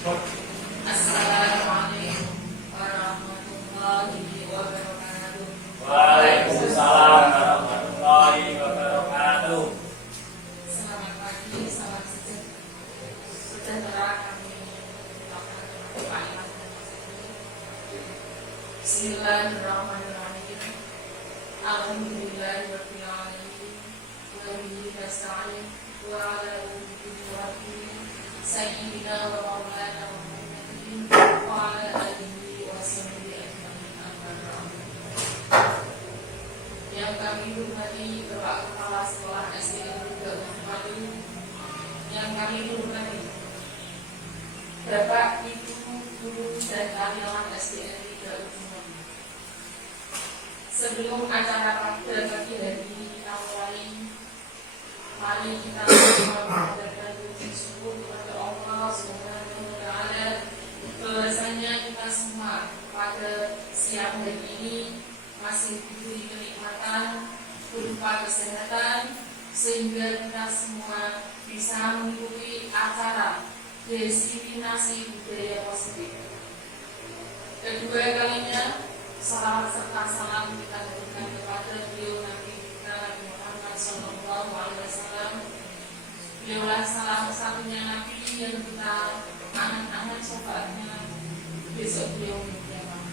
Assalamualaikum warahmatullahi wabarakatuh. Waalaikumsalam warahmatullahi wabarakatuh. Selamat pagi, salam sejahtera kami ucapkan. Bismillahirrahmanirrahim. Alhamdulillahirabbil alamin. Wa bihi nasta'in wa 'ala alihi sayyidina wa maulana Muhammadin wa 'ala alihi wa sahbihi ajma'in. Amma ba'du. Yang kami hormati Bapak Kepala Sekolah SD Negeri Madu, yang kami hormati Bapak, Ibu, Guru, dan karyawan SD Negeri Madu. Sebelum acara pada pagi hari dimulai, mari kita mengucapkan puji syukur kepada Allah Subhanahu wa Ta'ala bahwasanya kita semua pada siang hari ini masih diberi kenikmatan berupa kesehatan sehingga kita semua bisa mengikuti acara desiminasi budaya positif. Kedua kalinya, salawat serta salam kita berikan kepada beliau Nabi kita Nabi Muhammad SAW. Beliaulah salah satunya Nabi yang kita angan-angan sobatnya besok beliau menjawab.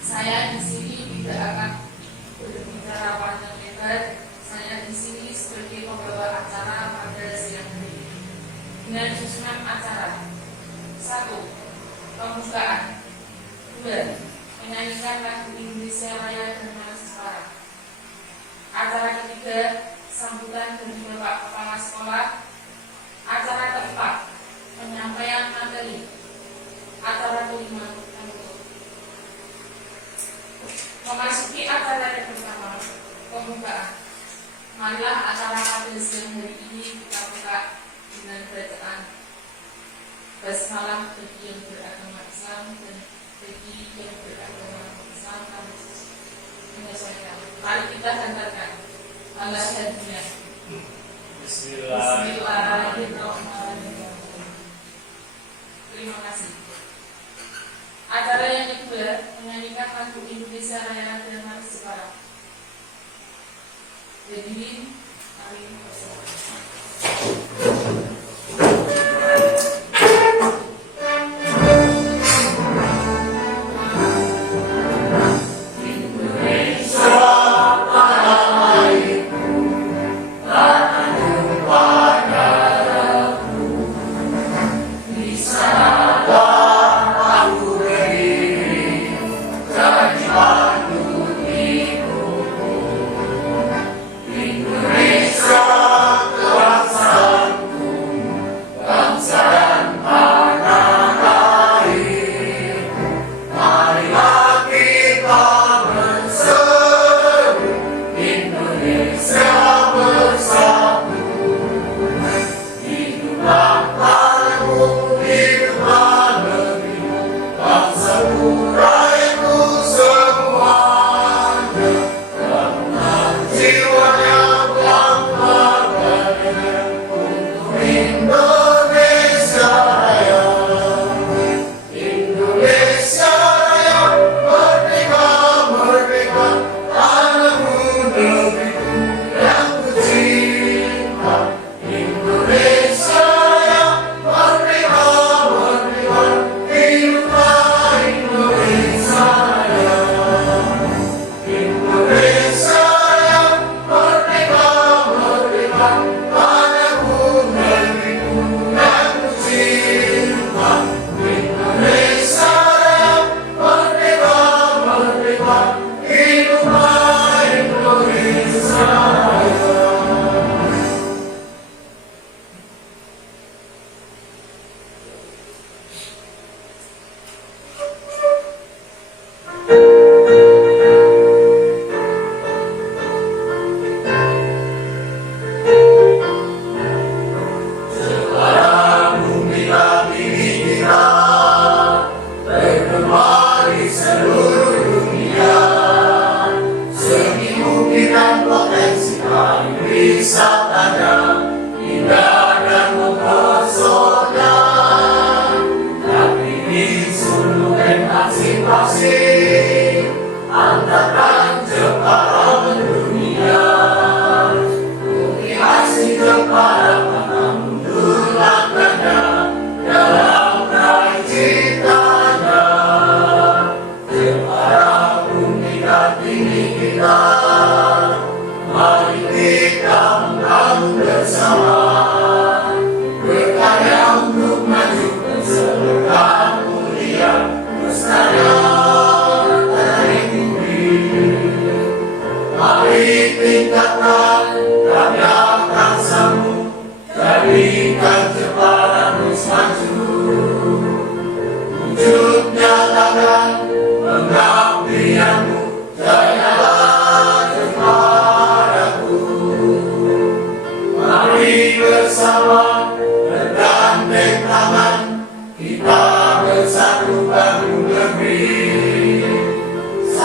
Saya di sini tidak akan berbicara panjang lebar. Saya di sini sebagai pembawa acara pada siang hari ini dengan susunan acara: 1. Pembukaan. 2. Menyanyikan lagu Indonesia Raya dan Semarang. Acara ketiga, sambutan dari Bapak Kepala Sekolah. Acara keempat, penyampaian materi. Acara kelima, penutup. Memasuki acara yang pertama, pembukaan. Marilah acara pada siang hari ini kita buka dengan bacaan basmalah bagi yang beragama Islam dan bagi yang beragama Islam kami menyesuaikan. Mari kita hantarkan Allah hadiah. Bismillahirrahmanirrahim. Terima kasih. Acara yang kedua, menyanyikan lagu Indonesia Raya dan Marsi Semarang. Hadirin, mari bersama. Indonesia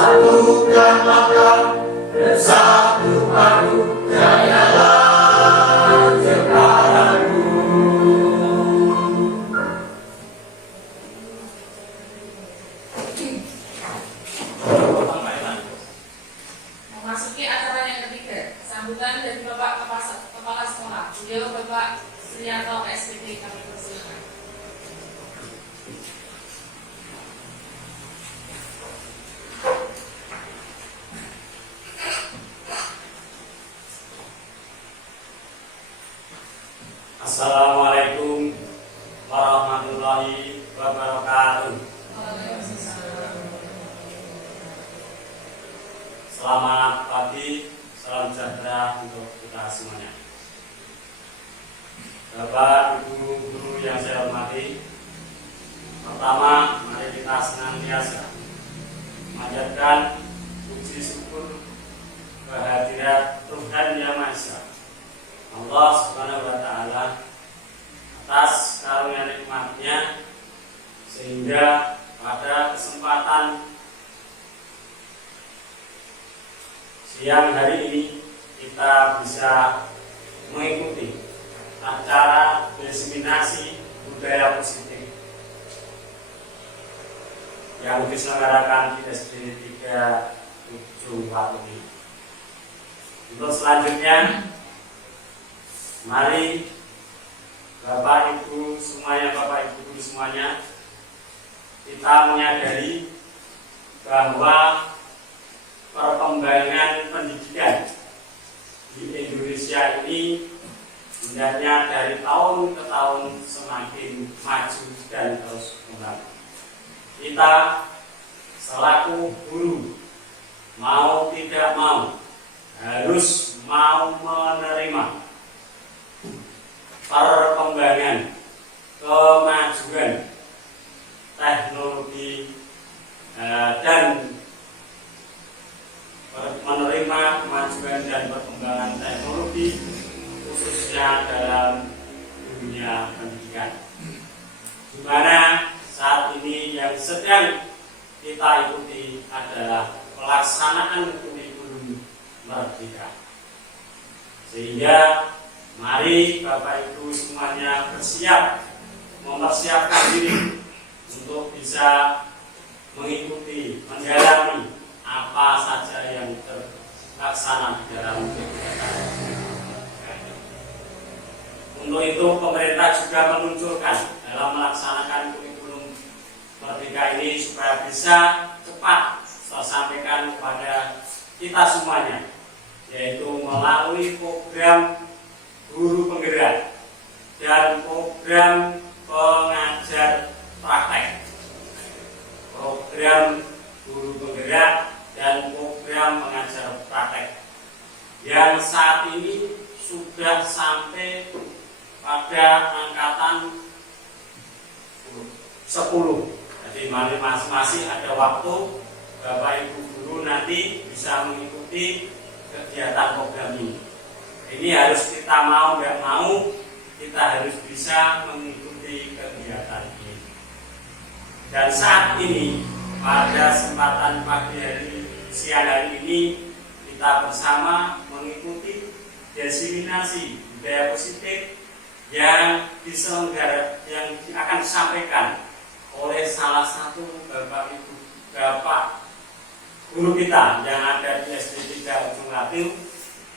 satukan mata, bersatu padu, jayalah cengkaraku. Memasuki acara yang ketiga, sambutan dari Bapak Kepala Sekolah, beliau Bapak Srianto SPT, kami persilakan. Assalamualaikum warahmatullahi wabarakatuh. Selamat pagi, salam sejahtera untuk kita semuanya. Bapak, Ibu, Guru yang saya hormati, pertama, mari kita senantiasa memanjatkan puji syukur kehadirat Tuhan Yang Maha Esa, Allah Subhanahu wa Ta'ala, atas karunia nikmat-Nya, sehingga pada kesempatan siang hari ini kita bisa mengikuti acara diseminasi budaya positif yang diselenggarakan di SD 374 ini. Untuk selanjutnya, mari Bapak Ibu Guru semuanya, kita menyadari bahwa perkembangan pendidikan di Indonesia ini hendaknya dari tahun ke tahun semakin maju dan terus berkembang. Kita selaku guru mau tidak mau harus mau menerima perkembangan, kemajuan teknologi dan menerima kemajuan dan perkembangan teknologi khususnya dalam dunia pendidikan, di mana saat ini yang sedang kita ikuti adalah pelaksanaan kurikulum merdeka. Sehingga mari Bapak Ibu semuanya mempersiapkan diri untuk bisa mengikuti, mendalami apa saja yang terlaksana di dalam kegiatan. Untuk itu pemerintah juga menunjukkan dalam melaksanakan kurikulum merdeka ini supaya bisa cepat tersampaikan kepada kita semuanya, yaitu melalui program guru penggerak dan program pengajar praktek. Program guru penggerak dan program pengajar praktek yang saat ini sudah sampai pada angkatan 10. Jadi masing-masing ada waktu Bapak Ibu Guru nanti bisa mengikuti kegiatan program ini. Ini harus kita mau nggak mau, kita harus bisa mengikuti kegiatan ini. Dan saat ini pada kesempatan pagi hari siang hari ini kita bersama mengikuti diseminasi budaya positif yang akan disampaikan oleh salah satu Bapak Guru kita yang ada di SD 3 Ujung Latiu,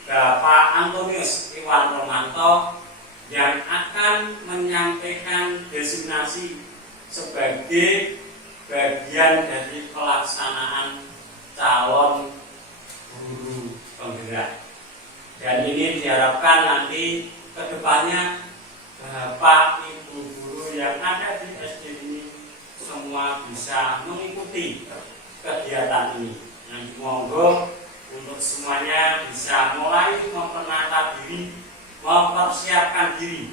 Bapak Antonius Iwan Romanto, yang akan menyampaikan diseminasi sebagai bagian dari pelaksanaan calon guru penggerak. Dan ini diharapkan nanti ke depannya Bapak Ibu Guru yang ada di SD ini semua bisa mengikuti kegiatan ini. Yang monggo untuk semuanya bisa mulai mempersiapkan diri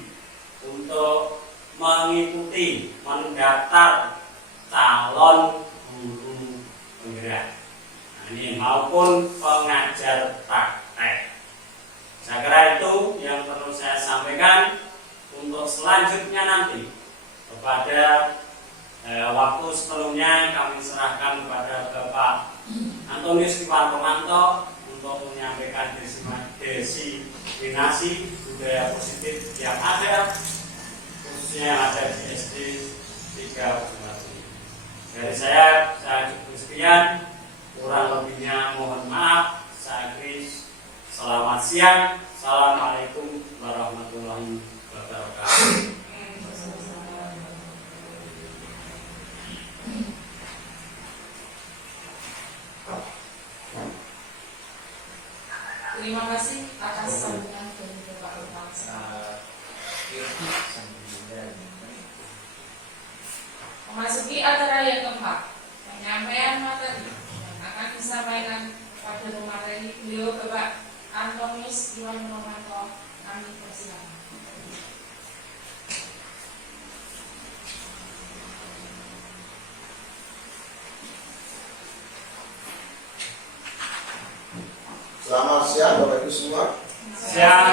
untuk mengikuti, mendaftar calon guru penggerak. Nah, ini maupun pengajar praktek. Saya kira itu yang perlu saya sampaikan. Untuk selanjutnya nanti kepada waktu sebelumnya kami serahkan kepada Bapak Antonius Kiwanto untuk menyampaikan desiminasi budaya positif yang ada, khususnya yang ada di SD 3 Dari saya cukup sekian, kurang lebihnya mohon maaf. Saya Kris, selamat siang. Assalamualaikum warahmatullahi wabarakatuh. Terima kasih atas sambutan dari Bapak Utang. Memasuki acara yang keempat, penyampaian materi yang akan disampaikan pada materi beliau Bapak Antonius Kiwanto. Kami persilakan. Selamat siang Bapak Ibu semua. Siang.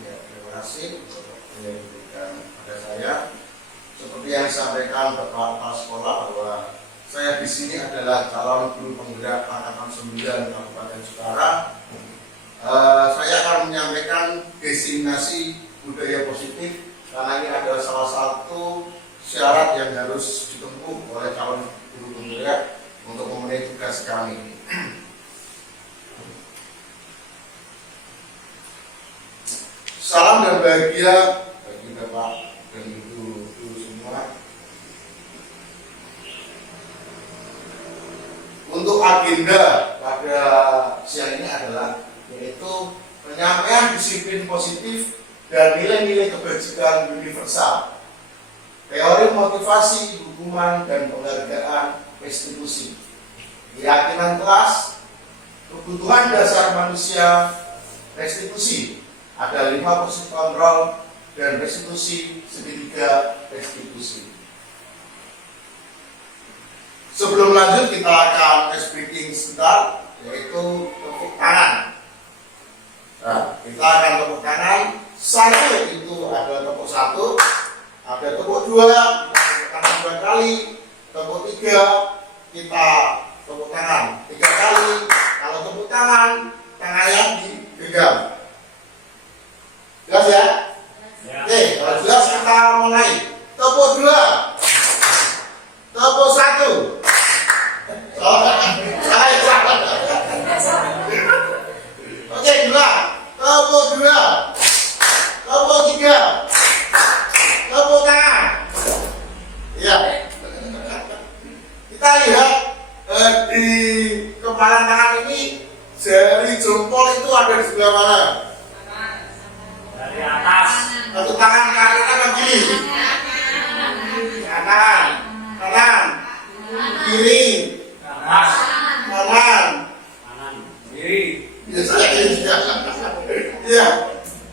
Ya, terima kasih yang diberikan pada saya. Seperti yang disampaikan Bapak Kepala Sekolah bahwa saya di sini adalah calon guru penggerak angkatan 9 Kabupaten Jepara. Saya akan menyampaikan desiminasi budaya positif karena ini adalah salah satu syarat yang harus ditempuh oleh calon guru penggerak untuk memenuhi tugas kami. Salam dan bahagia bagi Bapak dan Ibu semua. Untuk agenda pada siang ini adalah yaitu penyampaian disiplin positif dan nilai-nilai kebajikan universal, teori motivasi, hukuman dan penghargaan restitusi, keyakinan kelas, kebutuhan dasar manusia, restitusi. Ada 5 proses kontrol dan restitusi, segitiga restitusi. Sebelum lanjut kita akan ice breaking sebentar, yaitu tepuk tangan. Nah, kita akan tepuk tangan. Satu itu ada tepuk 1, ada tepuk 2, kita tepuk tangan 2 kali, tepuk 3 kita tepuk tangan 3 kali. Kalau tepuk tangan, tangannya dipegang. Jelas ya? Oke, kalau jelas kita mulai. Tepuk 2, tepuk 1. Oke, 2, tepuk 2, tepuk 3, tepuk tangan. Ya. Kita lihat di kempalan tangan ini jari jempol itu ada di sebelah mana? Dari atas. Satu tangan kanan kanan kiri. Kanan, kanan, kiri, Atas. kanan, Kanan. Kiri. biasanya kiri juga. Iya.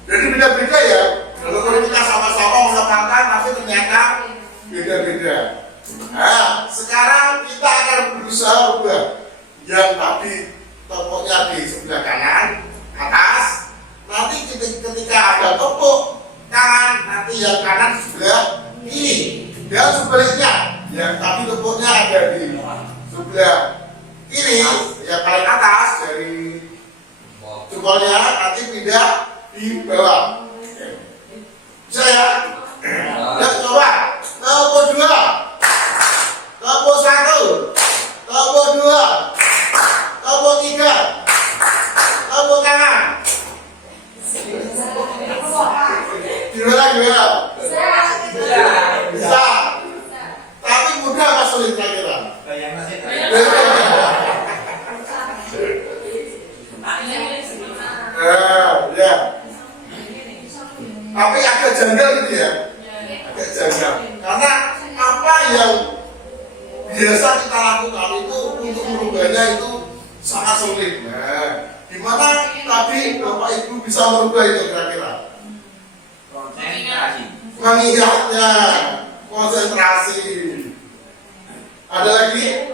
Jadi beda-beda ya. Kalau kita sama-sama menetapkan, tapi ternyata beda-beda. Nah, sekarang kita akan berusaha ubah. Yang tadi tepuknya di sebelah kanan, atas. Nanti ketika ada tepuk tangan, nanti yang kanan sebelah kiri. Dan sebaliknya, yang tadi tepuknya ada di sebelah kiri, yang paling atas dari jempolnya nanti pindah di bawah. Bisa ya? Ya, coba. Tepuk 2, tepuk 1, tepuk 2, tepuk 3, tepuk tangan. Gimana? Bisa. Tapi mudah apa sulit kira-kira? Ya. Tapi agak janggal gitu ya. Agak janggal. Karena apa yang biasa kita lakukan itu untuk merubahnya itu sangat sulit. Nah, gimana tadi Bapak Ibu bisa merubah itu kira-kira? Mengingatnya, konsentrasi. Ada lagi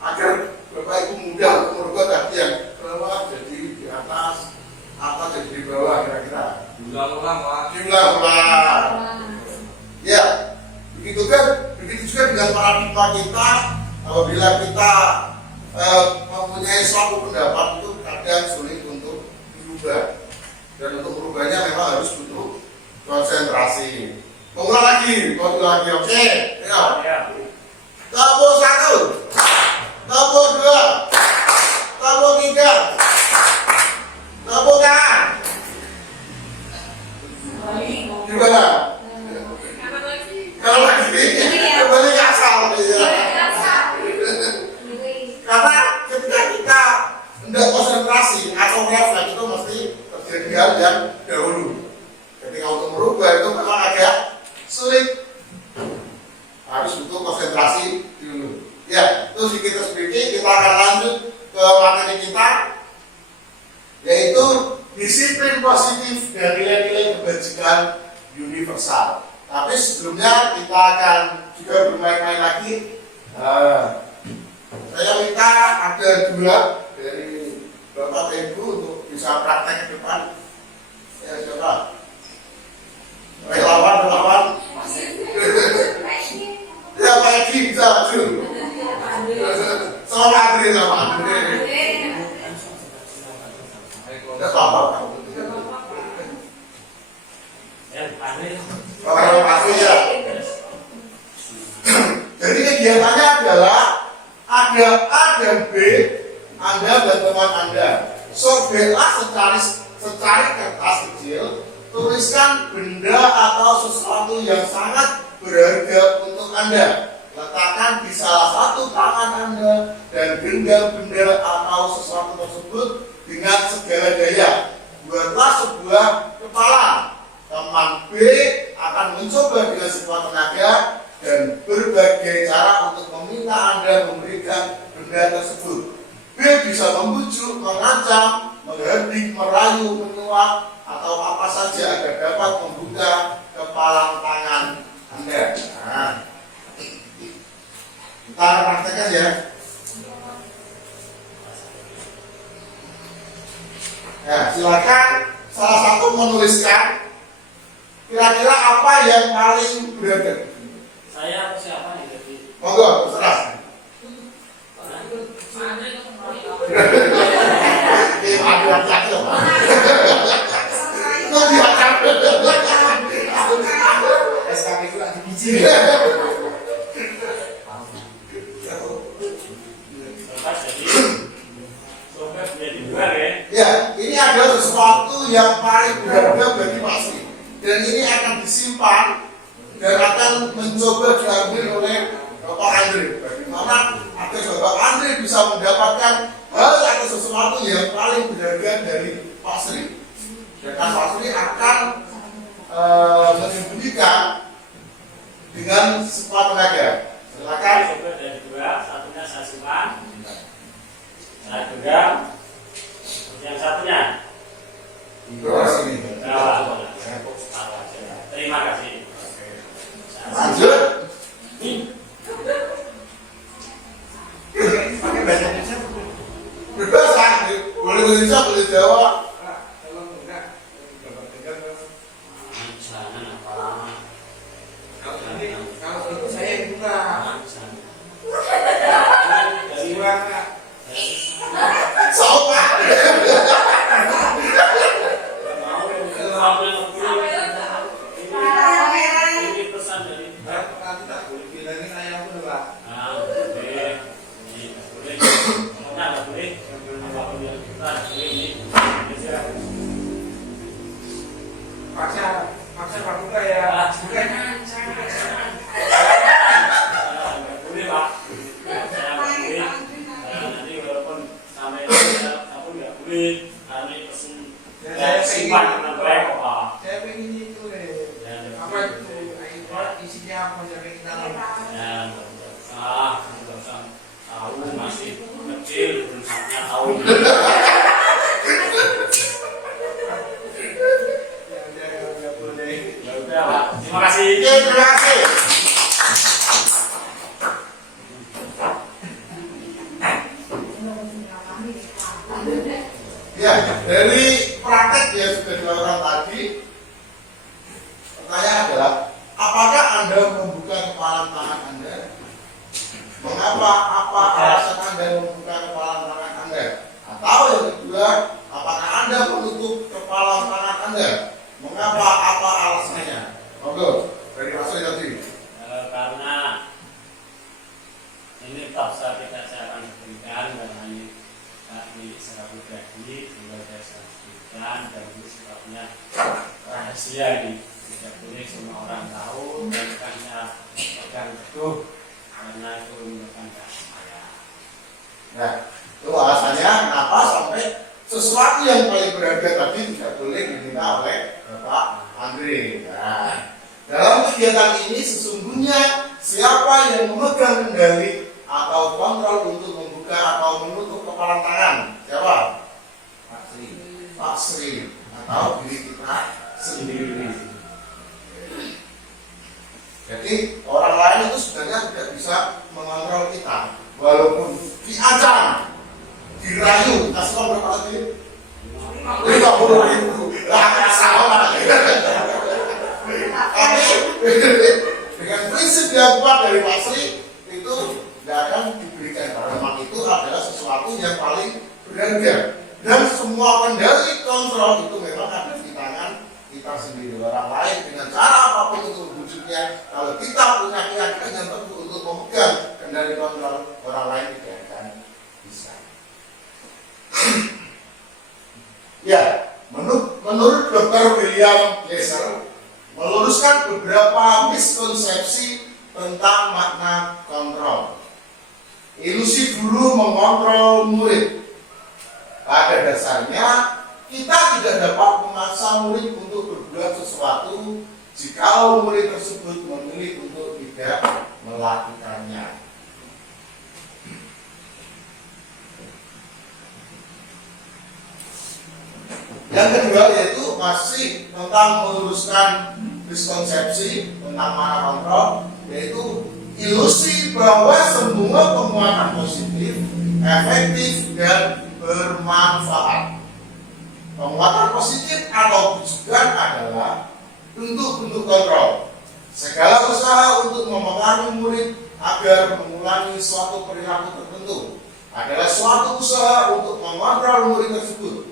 agar Bapak Ibu mudah untuk merubah tadi yang bawah jadi di atas, atas jadi di bawah kira-kira. Diulang-ulang. Ya, begitu juga dengan paradigma kita. Apabila kita mempunyai suatu pendapat itu kadang sulit untuk diubah, dan untuk merubahnya memang harus butuh konsentrasi. Mengulang lagi, oke? Ya. Tempo 1, tempo 2, tempo 3, tempo tangan. Gimana? Kalau lagi, kembali ke asal. Karena ketika kita hendak konsentrasi atau refleks itu mesti terjadi hal yang dahulu. Ketika untuk merubah itu memang agak sulit, harus butuh konsentrasi dulu. Ya, itu sedikit kita akan lanjut ke materi kita, yaitu disiplin positif dan nilai-nilai kebajikan universal. Tapi sebelumnya kita akan juga bermain-main lagi. Saya minta ada 2 dari Bapak Ibu untuk bisa praktek ke depan. Ya, coba. Relawan. Ya, Pak Edi bisa maju. Sama Andre. Ya, Bapak. Terima kasih ya. Jadi kegiatannya adalah ada A dan B, Anda dan teman Anda. Sobeklah secari kertas kecil, tuliskan benda atau sesuatu yang sangat berharga untuk Anda. Letakkan di salah satu tangan Anda dan genggam benda atau sesuatu tersebut dengan segala daya. Buatlah sebuah kepalan. Teman B akan mencoba dengan sekuat tenaga dan berbagai cara untuk meminta Anda memberikan benda tersebut. B bisa membujuk, mengancam, menghardik, merayu, menyuap, atau apa saja agar dapat membuka kepalan tangan Anda. Nah, kita praktekkan ya. Nah, silakan salah satu menuliskan kira-kira apa yang paling berharga. Saya atau siapa nih jadi? Monggo, terserah. Ya, ini adalah sesuatu yang paling berharga bagi pasti, dan ini akan disimpan dan akan mencoba diambil oleh Bapak Andre. Bagaimana agar Bapak Andre bisa mendapatkan hal atau sesuatu yang paling berharga dari Pak Sri. Dan Pak Sri akan menyembunyikan dengan sekuat tenaga. Silakan. Coba dari 2, satunya saya simpan. Saya genggam. Yang satunya. Terima kasih. Lanjut. Bebas lah, boleh Indonesia, boleh Jawa. Kalau itu saya yang buka. Sama. Ini pesan dari Nanti tak boleh bilangin ayam pun lah. boleh. Pokoknya nggak boleh. Apapun yang kita ini. Paksa Pak buka ya. Bukan. Nggak boleh Pak. Saya nggak boleh. Nanti walaupun sampai aku nggak boleh. Karena pesen simpan dengan baik Pak. Saya pengen itu apa itu? Isinya apa sampai kita tahu. Ya, nggak usah tahu masih kecil belum saatnya tahu. Ya udah Pak. Terima kasih. Oke, terima kasih. Ya, dari praktek yang sudah dilakukan tadi, pertanyaan adalah, apakah Anda membuka kepalan tangan Anda? Mengapa? Apa alasan Anda membuka Anda. Mengapa? Apa alasannya? Monggo dari Mas Ri tadi. Karena ini paksa tidak saya akan berikan karena ini milik secara pribadi, juga saya sebutkan dan ini sifatnya rahasia ini, tidak boleh semua orang tahu dan bukan saya pegang teguh karena itu merupakan rahasia. Nah, itu alasannya kenapa sampai sesuatu yang paling berharga tadi tidak boleh diminta oleh Bapak Andre. Nah, dalam kegiatan ini sesungguhnya siapa yang memegang kendali atau kontrol untuk membuka atau menutup kepalan tangan? Siapa? Pak Sri. Pak Sri atau diri kita sendiri. Jadi orang lain itu sebenarnya tidak bisa mengontrol kita, walaupun diancam, dirayu, kasih uang berapa lagi? 50.000. Lah sama. Tapi dengan prinsip yang kuat dari Pak Sri itu tidak akan diberikan karena memang itu adalah sesuatu yang paling berharga dan semua kendali kontrol itu memang ada di tangan kita sendiri. Orang lain dengan cara apapun itu wujudnya, kalau kita punya keyakinan yang teguh untuk memegang kendali kontrol, orang lain tidak akan bisa. Ya, menurut Dr. William Glasser meluruskan beberapa miskonsepsi tentang makna kontrol. Ilusi guru mengontrol murid. Pada dasarnya kita tidak dapat memaksa murid untuk berbuat sesuatu jika murid tersebut memilih untuk tidak melakukannya. Yang kedua yaitu masih tentang meluruskan miskonsepsi tentang makna kontrol, yaitu ilusi bahwa semua penguatan positif, efektif dan bermanfaat. Penguatan positif atau bujukan adalah bentuk-bentuk kontrol. Segala usaha untuk memengaruhi murid agar mengulangi suatu perilaku tertentu adalah suatu usaha untuk mengontrol murid tersebut.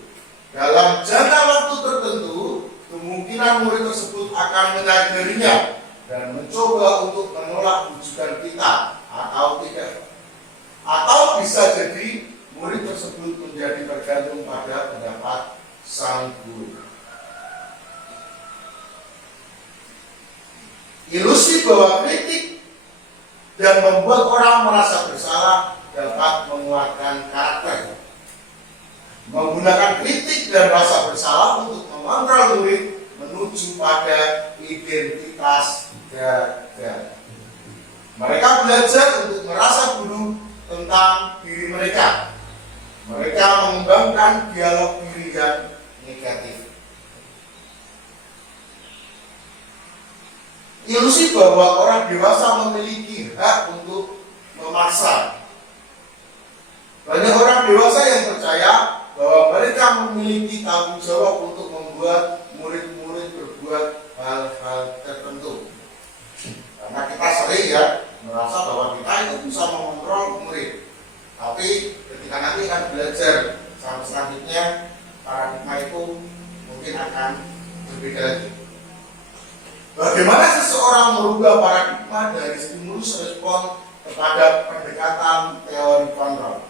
Dalam jangka waktu tertentu, kemungkinan murid tersebut akan menyadarinya dan mencoba untuk menolak bujukan kita atau tidak. Atau bisa jadi murid tersebut menjadi tergantung pada pendapat sang guru. Ilusi bahwa kritik dan membuat orang merasa bersalah dapat menguatkan karakter. Menggunakan kritik dan rasa bersalah untuk mengontrol murid menuju pada identitas gagal. Mereka belajar untuk merasa buruk tentang diri mereka. Mereka mengembangkan dialog diri yang negatif. Ilusi bahwa orang dewasa memiliki hak untuk memaksa. Banyak orang dewasa yang percaya bahwa mereka memiliki tanggung jawab untuk membuat murid-murid berbuat hal-hal tertentu. Karena kita sering ya merasa bahwa kita itu bisa mengontrol murid. Tapi ketika nanti akan belajar sampai selanjutnya, paradigma itu mungkin akan berbeda lagi. Bagaimana seseorang merubah paradigma dari stimulus respon kepada pendekatan teori kontrol?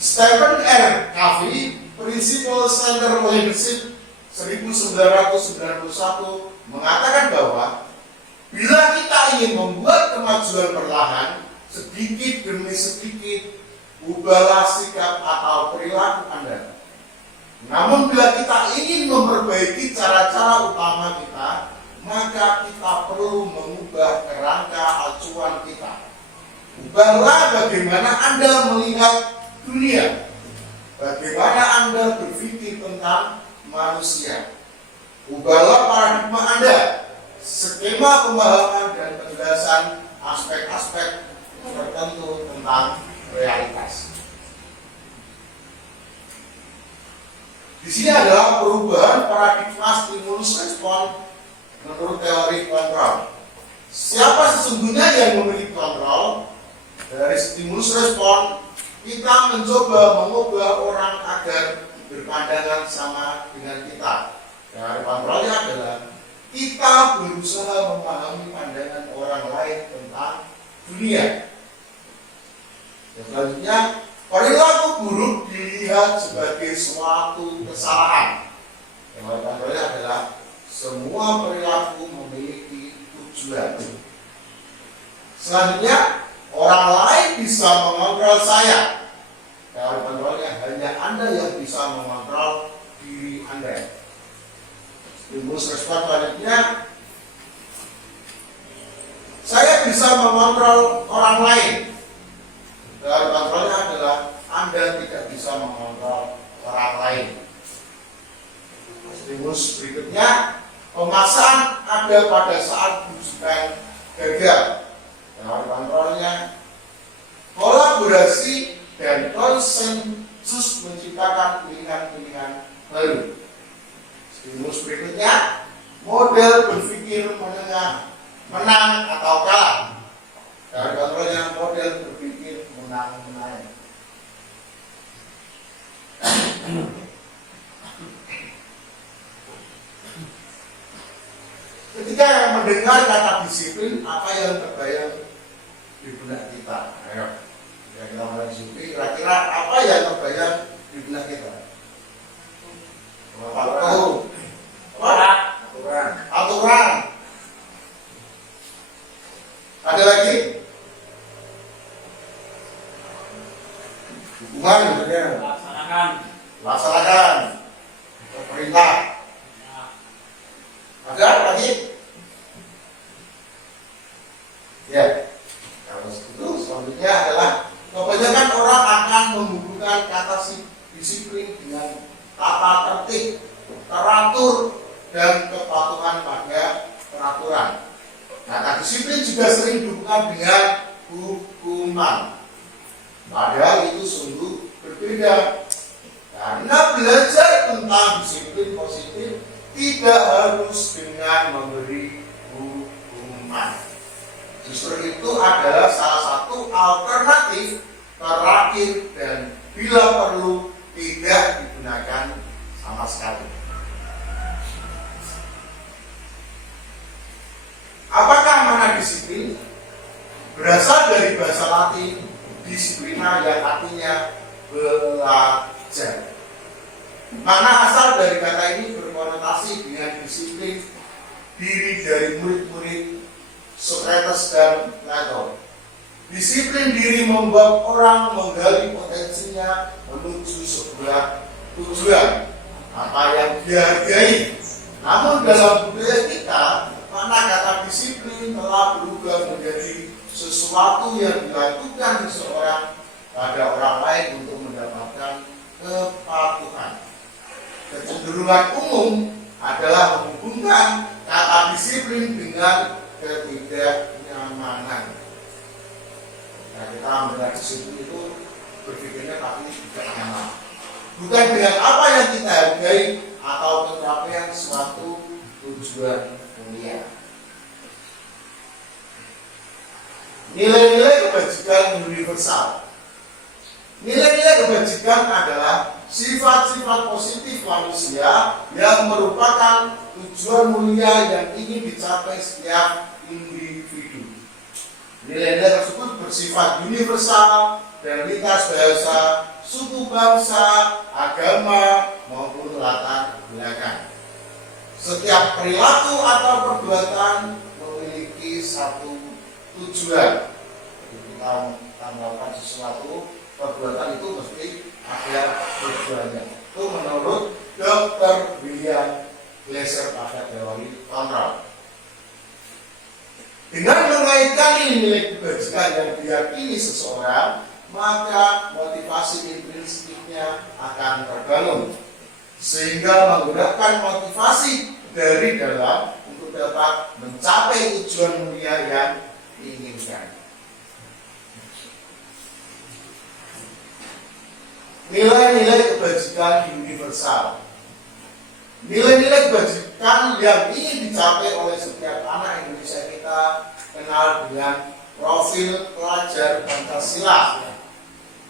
Stephen R. Covey, Principle Center Leadership 1991 mengatakan bahwa bila kita ingin membuat kemajuan perlahan, sedikit demi sedikit, ubahlah sikap atau perilaku Anda. Namun bila kita ingin memperbaiki cara-cara utama kita, maka kita perlu mengubah kerangka acuan kita. Ubahlah bagaimana Anda melihat dunia, bagaimana Anda berpikir tentang manusia. Ubahlah paradigma Anda, skema pemahaman dan penjelasan aspek-aspek tertentu tentang realitas. Di sini adalah perubahan paradigma stimulus respon menurut teori kontrol. Siapa sesungguhnya yang memiliki kontrol dari stimulus respon kita mencoba mengubah orang agar berpandangan sama dengan kita. Yang kontrolnya adalah kita berusaha memahami pandangan orang lain tentang dunia. Dan selanjutnya, perilaku buruk dilihat sebagai suatu kesalahan. Yang kontrolnya adalah semua perilaku memiliki tujuan. Selanjutnya, orang lain bisa mengontrol saya. Yang kontrolnya hanya Anda yang bisa mengontrol diri Anda. Stimulus respon selanjutnya, saya bisa mengontrol orang lain. Dan kontrolnya adalah Anda tidak bisa mengontrol orang lain. Stimulus berikutnya, pemaksaan ada pada saat bujukan gagal. Dan kontrolnya, kolaborasi dan konsensus menciptakan pilihan-pilihan baru. Stimulus berikutnya, model berpikir menang atau kalah. Dan kontrolnya model berpikir menang-menang. Ketika mendengar kata disiplin, apa yang terbayang di benak kita? Ayo, kita mulai disiplin. Kira-kira apa yang terbayang di benak kita? Aturan. Ada lagi? Hukuman, laksanakan. Perintah. Ada lagi? Ya. Kalau itu selanjutnya adalah kebanyakan orang akan menghubungkan kata disiplin dengan tata tertib, teratur, dan kepatuhan pada peraturan. Kata disiplin juga sering dihubungkan dengan hukuman. Padahal itu sungguh berbeda. Karena belajar tentang disiplin positif tidak harus dengan memberi hukuman. Justru itu adalah salah satu alternatif terakhir dan bila perlu tidak digunakan sama sekali. Apakah makna disiplin? Berasal dari bahasa Latin disiplina yang artinya belajar. Makna asal dari kata ini berkonotasi dengan disiplin diri dari murid-murid Socrates dan Plato. Disiplin diri membuat orang menggali potensinya menuju sebuah tujuan apa yang dihargai. Namun dalam budaya kita, makna kata disiplin telah berubah menjadi sesuatu yang dilakukan seseorang pada orang lain untuk mendapatkan kepatuhan. Kecenderungan umum adalah menghubungkan kata disiplin dengan ketidaknyamanan. Nah, kita mendengar disiplin itu berpikirnya tapi tidak nyaman. Bukan dengan apa yang kita hargai atau pencapaian suatu tujuan mulia. Nilai-nilai kebajikan universal. Nilai-nilai kebajikan adalah sifat-sifat positif manusia yang merupakan tujuan mulia yang ingin dicapai setiap individu. Nilai-nilai tersebut bersifat universal dan lintas bahasa, suku bangsa, agama, maupun latar belakang. Setiap perilaku atau perbuatan memiliki satu tujuan. Jadi kita melakukan sesuatu, perbuatan itu mesti ada tujuannya. Itu menurut Dr. William Glasser pada teori kontrol. Dengan mengaitkan nilai kebajikan yang diyakini seseorang, maka motivasi intrinstiknya akan terbangun, sehingga menggunakan motivasi dari dalam untuk dapat mencapai tujuan mulia yang diinginkan. Nilai-nilai kebajikan universal. Nilai-nilai kebajikan yang ingin dicapai oleh setiap anak Indonesia kita kenal dengan profil pelajar Pancasila.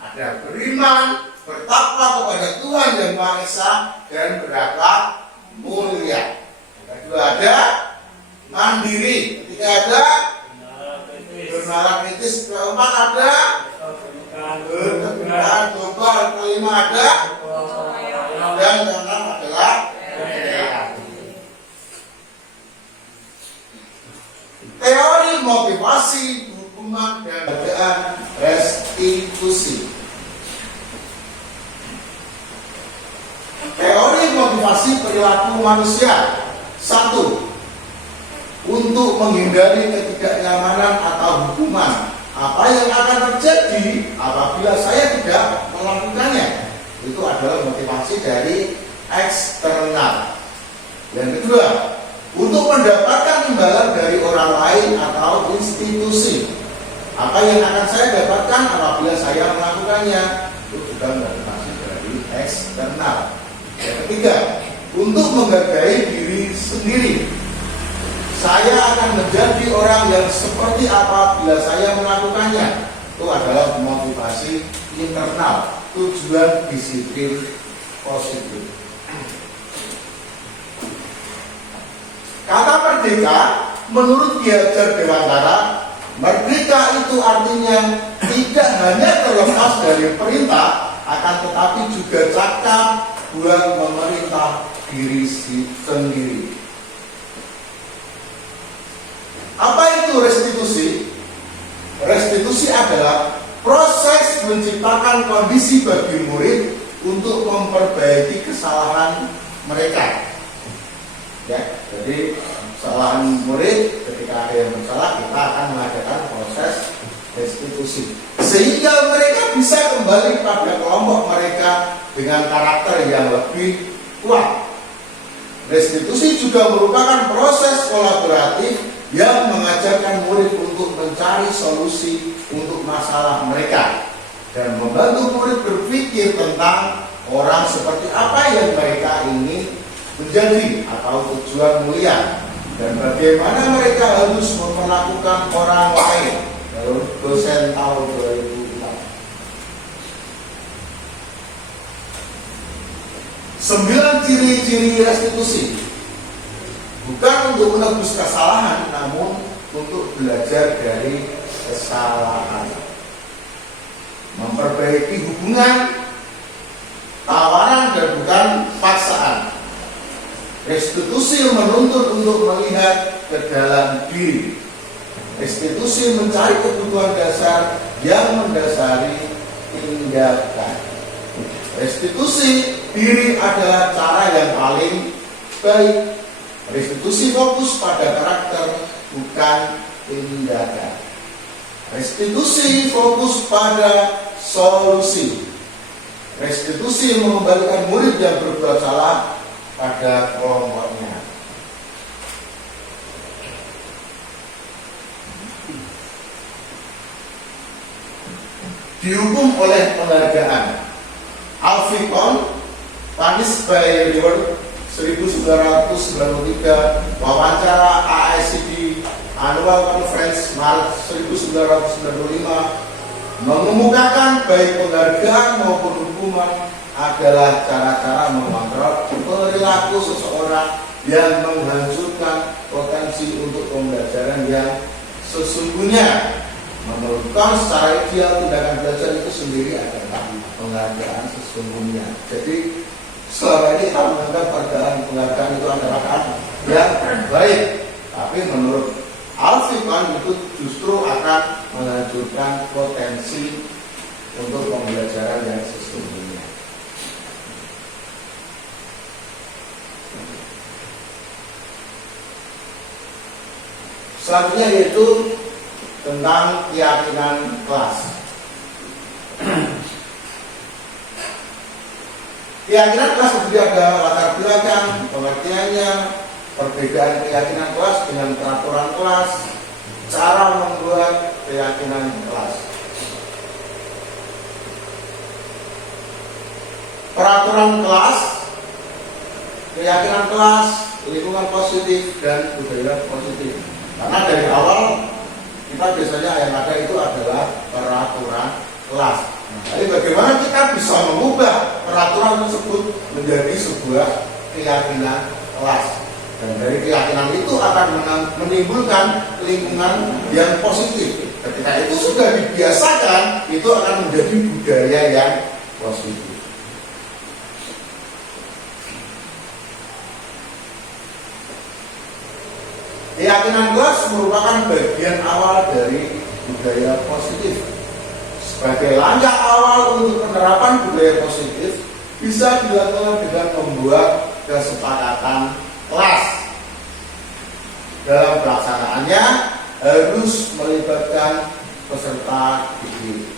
ada beriman, bertakwa kepada Tuhan yang Maha Esa, dan berakhlak mulia. Yang kedua ada mandiri. Ketiga ada bernalar kritis. Keempat ada keterbukaan global. Kelima ada dan keenam adalah teori motivasi hukuman dan keadaan restitusi. Teori motivasi perilaku manusia. 1. Untuk menghindari ketidaknyamanan atau hukuman. Apa yang akan terjadi apabila saya tidak melakukannya? Itu adalah motivasi dari eksternal. Yang kedua, untuk mendapatkan imbalan dari orang lain atau institusi. Apa yang akan saya dapatkan apabila saya melakukannya? Itu juga motivasi dari eksternal. Yang ketiga, untuk menghargai diri sendiri. Saya akan menjadi orang yang seperti apa bila saya melakukannya. Itu adalah motivasi internal, tujuan disiplin positif. Kata merdeka, menurut Ki Hajar Dewantara, merdeka itu artinya tidak hanya terlepas dari perintah, akan tetapi juga cakap buat memerintah diri sendiri. Apa itu restitusi? Restitusi adalah proses menciptakan kondisi bagi murid untuk memperbaiki kesalahan mereka. Ya, jadi kesalahan murid ketika ada yang bersalah, kita akan mengadakan proses restitusi sehingga mereka bisa kembali pada kelompok mereka dengan karakter yang lebih kuat. Restitusi juga merupakan proses kolaboratif yang mengajarkan murid untuk mencari solusi untuk masalah mereka dan membantu murid berpikir tentang orang seperti apa yang mereka ingin menjadi atau tujuan mulia dan bagaimana mereka harus memperlakukan orang lain. Menurut dosen tahun 2004. 9 ciri-ciri restitusi. Bukan untuk menebus kesalahan, namun untuk belajar dari kesalahan. Memperbaiki hubungan, tawaran dan bukan paksaan. Restitusi menuntut untuk melihat ke dalam diri. Restitusi mencari kebutuhan dasar yang mendasari tindakan. Restitusi diri adalah cara yang paling baik. Restitusi fokus pada karakter, bukan tindakan. Restitusi fokus pada solusi. Restitusi mengembalikan murid yang berbuat salah pada kelompoknya. Dihukum oleh penghargaan. Alficon, Punished by Reward, 1993, wawancara AICD Annual Conference Maret 1995 mengemukakan baik penghargaan maupun hukuman adalah cara-cara mengontrol perilaku seseorang yang menghancurkan potensi untuk pembelajaran yang sesungguhnya. Menurut Kahn, secara ideal tindakan belajar itu sendiri adalah penghargaan sesungguhnya. Jadi selama ini kita menganggap penghargaan itu adalah hal yang baik, tapi menurut Alficon itu justru akan menghancurkan potensi untuk pembelajaran yang sesungguhnya. Selanjutnya yaitu tentang keyakinan kelas. Keyakinan kelas terdiri ada latar belakang, pengertiannya, perbedaan keyakinan kelas dengan peraturan kelas, cara membuat keyakinan kelas. Peraturan kelas, keyakinan kelas, lingkungan positif, dan budaya positif. Karena dari awal kita biasanya yang ada itu adalah peraturan kelas. Tapi bagaimana kita bisa mengubah peraturan tersebut menjadi sebuah keyakinan kelas? Dan dari keyakinan itu akan menimbulkan lingkungan yang positif. Ketika itu sudah dibiasakan, itu akan menjadi budaya yang positif. Keyakinan kelas merupakan bagian awal dari budaya positif. Sebagai langkah awal untuk penerapan budaya positif, bisa dilakukan dengan membuat kesepakatan kelas. Dalam pelaksanaannya harus melibatkan peserta didik.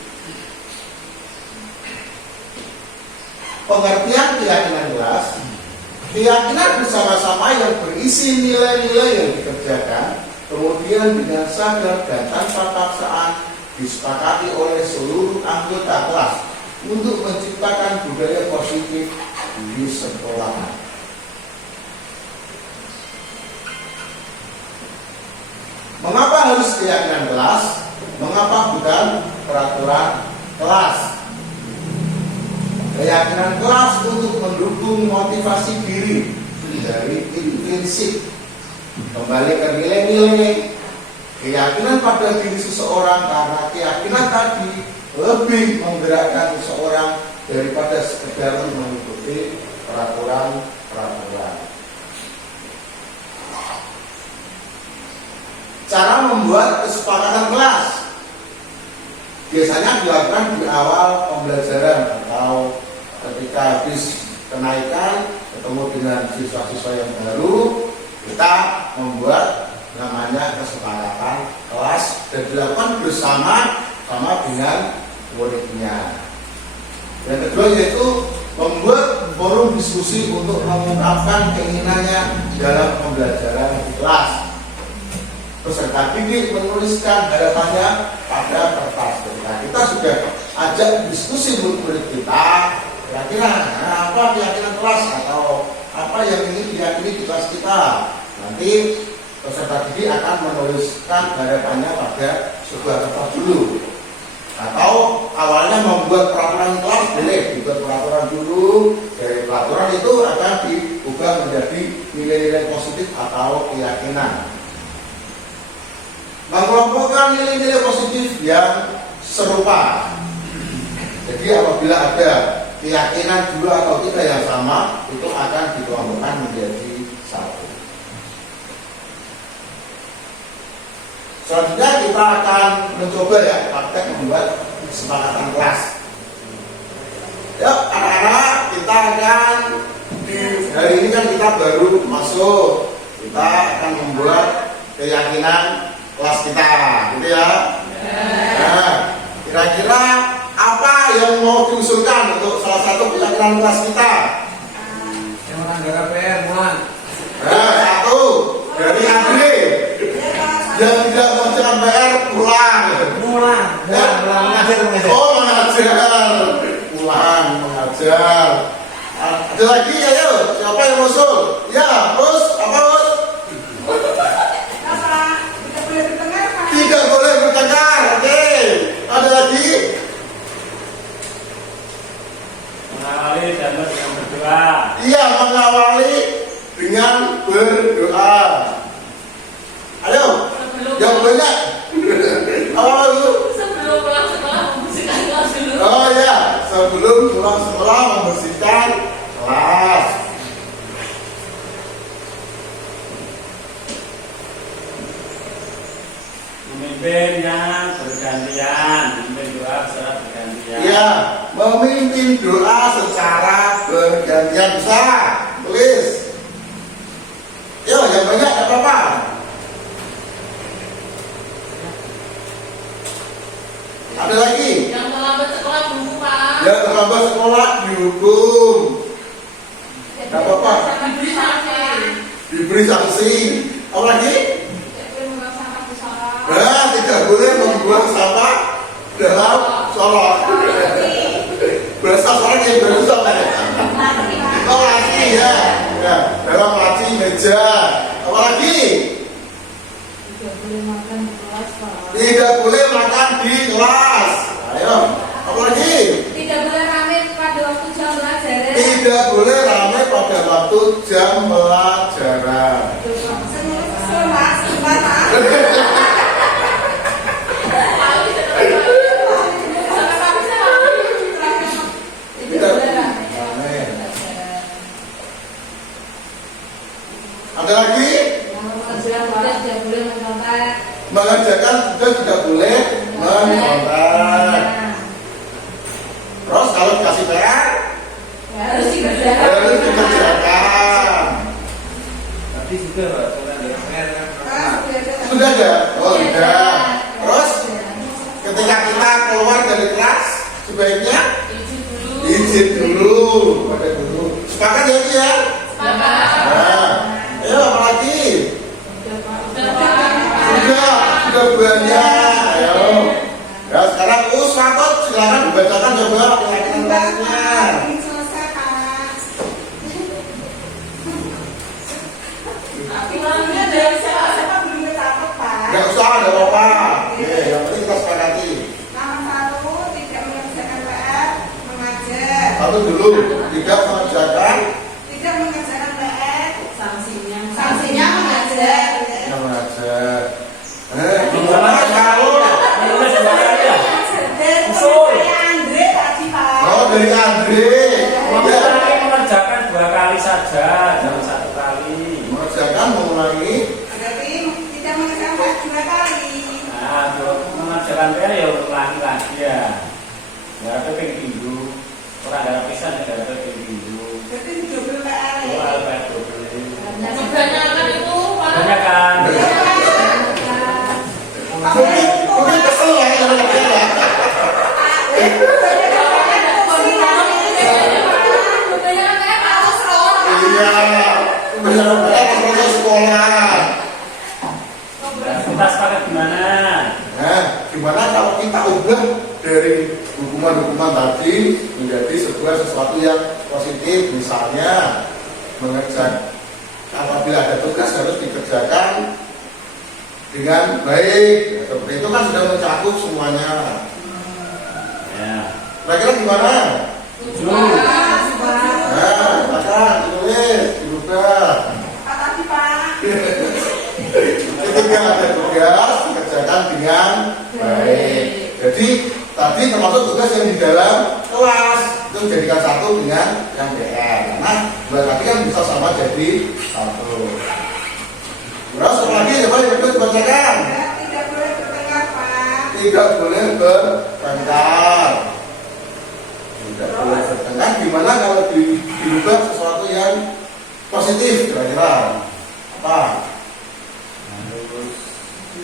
Pengertian keyakinan kelas: keyakinan bersama-sama yang berisi nilai-nilai yang dikerjakan, kemudian dengan sadar dan tanpa paksaan disepakati oleh seluruh anggota kelas untuk menciptakan budaya positif di sekolah. Mengapa harus keyakinan kelas? Mengapa bukan peraturan kelas? Keyakinan kelas untuk mendukung motivasi diri dari intrinsik, kembali ke nilai-nilai, keyakinan pada diri seseorang, karena keyakinan tadi lebih menggerakkan seseorang daripada sekedar mengikuti peraturan-peraturan. Cara membuat kesepakatan kelas biasanya dilakukan di awal pembelajaran atau ketika habis kenaikan ketemu dengan siswa-siswa yang baru, kita membuat namanya kesepakatan kelas dan dilakukan bersama dengan muridnya. Yang kedua yaitu membuat forum diskusi untuk mengungkapkan keinginannya dalam pembelajaran di kelas. Peserta didik menuliskan harapannya pada kertas. Ketika kita sudah ajak diskusi murid kita, kira-kira apa keyakinan kelas atau apa yang ingin diyakini di kelas kita, nanti peserta didik akan menuliskan harapannya pada sebuah kertas dulu. Atau awalnya membuat peraturan kelas, boleh dibuat peraturan dulu. Dari peraturan itu akan diubah menjadi nilai-nilai positif atau keyakinan. Mengelompokkan nilai-nilai positif yang serupa. Jadi apabila ada keyakinan dua atau tiga yang sama, itu akan dikelompokkan menjadi satu. Selanjutnya kita akan mencoba ya praktek membuat kesepakatan kelas. Yuk anak-anak, kita akan di hari ini kan kita baru masuk, kita akan membuat keyakinan kelas kita, gitu ya. Nah, kira-kira apa yang mau diusulkan untuk salah satu keyakinan kelas kita? Yang melanggar PR, Mulan. Nah, satu dari Andre. Yang tidak mengerjakan PR pulang. Mulan. Mengajar. Oh, mengajar. Pulang, mengajar. Ada lagi ya, yuk. Siapa yang usul? Ya, terus apa, Bos? Tidak boleh bertengkar. Oke. Ada lagi? Mengawali dan dengan berdoa. Iya, mengawali dengan berdoa. Ayo, yang banyak. Awal dulu. Sebelum pulang sekolah membersihkan kelas dulu. Oh ya, sebelum pulang sekolah membersihkan kelas. Memimpin yang bergantian, memimpin doa secara bergantian. Iya, memimpin doa secara bergantian. Bisa tulis. Yo, yang banyak gak apa-apa. Ada lagi? Yang terlambat sekolah dihukum, Pak. Yang terlambat sekolah dihukum. Gak apa-apa. Diberi sanksi. Diberi sanksi. Apa lagi? Nah, tidak boleh membuang sampah dalam sholat. Berasa sholat yang berusaha. Oh, laci ya. Ya, dalam laci meja. Apa lagi? Tidak boleh makan di kelas, Pak. Tidak boleh makan di kelas. Ayo, apa lagi? jam pelajaran. Ada lagi? Mengerjakan tugas tidak boleh mencontek. Terus kalau dikasih PR Harus harus dikerjakan. Tapi juga Pak, sudah ada PR kan? Sudah ada? Oh sudah. Terus ketika kita keluar dari kelas sebaiknya izin dulu pada guru. Sepakat ya Ki, ya? Nah, ayo apa lagi? Sudah banyak. Ayo. Ya sekarang Fatut silakan dibacakan coba keyakinan-keyakinannya. Nggak usah, ada apa-apa. Oke, yang penting kita sepakati. Satu dulu, tidak mengerjakan. Sanksinya mengajar. Yang mengajar. Gimana kalau? Oh, dari Andre. Ya, Mengerjakan 2 kali saja, jangan 1 kali. mengerjakan mengulangi. Nah, mengerjakan PR ya ulangi lagi ya. Ya, itu pengen minggu. Orang ada pisan ya, ada pengen minggu. Oh, alpha double ini. Kebanyakan itu Banyak kan? Mungkin kesel ya kalau nggak ya. Iya, benar-benar proses sekolah. Nah, kita sepakat gimana? Nah, gimana kalau kita ubah dari hukuman-hukuman tadi menjadi sebuah sesuatu yang positif, misalnya mengerjakan apabila ada tugas harus dikerjakan dengan baik. Ya, seperti itu kan sudah mencakup semuanya. Ya. Kira-kira gimana? Tujuh. Nah, silakan ditulis, dirubah. Ketika ada tugas dikerjakan dengan baik. Jadi tadi termasuk tugas yang di dalam kelas itu jadikan satu dengan yang PR. Karena dua tadi kan bisa sama jadi satu. Terus apa lagi? Coba yang kedua dibacakan. Tidak boleh bertengkar. Tidak boleh bertengkar. Gimana kalau dirubah sesuatu yang positif kira-kira? Apa?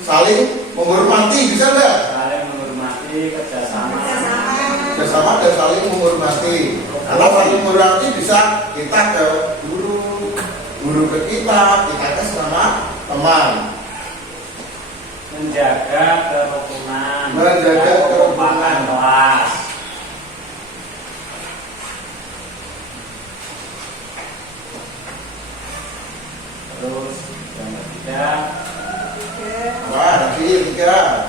Saling menghormati, bisa nggak? Saling menghormati, kerjasama. Bersama dan saling menghormati. Karena saling menghormati bisa kita ke guru, guru ke kita ke sesama teman. Menjaga kerukunan. Menjaga kerukunan kelas. Terus yang ketiga, Wah, lagi tiga.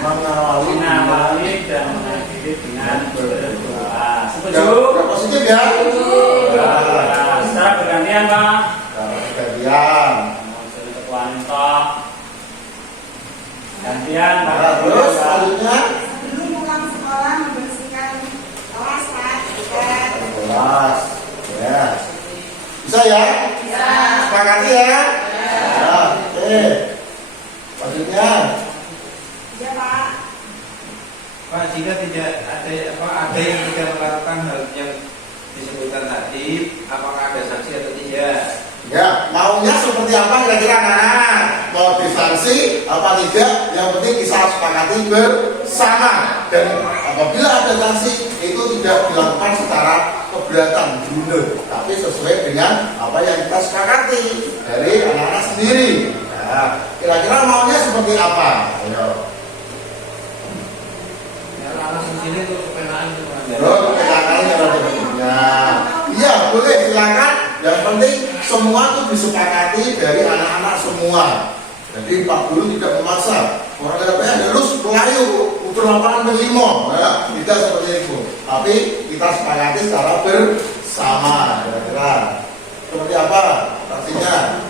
Mengawali dan mengakhiri dengan berdoa. Yang Setuju? positif ya. Nah, secara bergantian Pak. Gantian. Mau jadi ketua toh. Gantian Pak. Nah, terus selanjutnya kelas. Ya. Bisa ya? Sepakati ya? Ya. Oke. Selanjutnya. Pak, jika tidak ada yang tidak melakukan hal yang disebutkan tadi, apakah ada sanksi atau tidak? Ya, maunya seperti apa kira-kira anak-anak? Mau disanksi apa tidak? Yang penting kita sepakati bersama. Dan apabila ada sanksi itu tidak dilakukan secara keberatan bunuh, tapi sesuai dengan apa yang kita sepakati dari anak-anak sendiri. Nah, kira-kira maunya seperti apa? Ayo. Ya, langsung sini untuk kepenaan itu Pak. Kepenangannya ada bentuknya. Iya, boleh silakan. Yang penting semua itu disepakati dari anak-anak semua. Jadi Pak Guru tidak memaksa. Orang KPN harus melayu ukur lapangan berlimo. Nah, tidak seperti itu. Tapi kita sepakati secara bersama. bersama, kira-kira seperti apa artinya?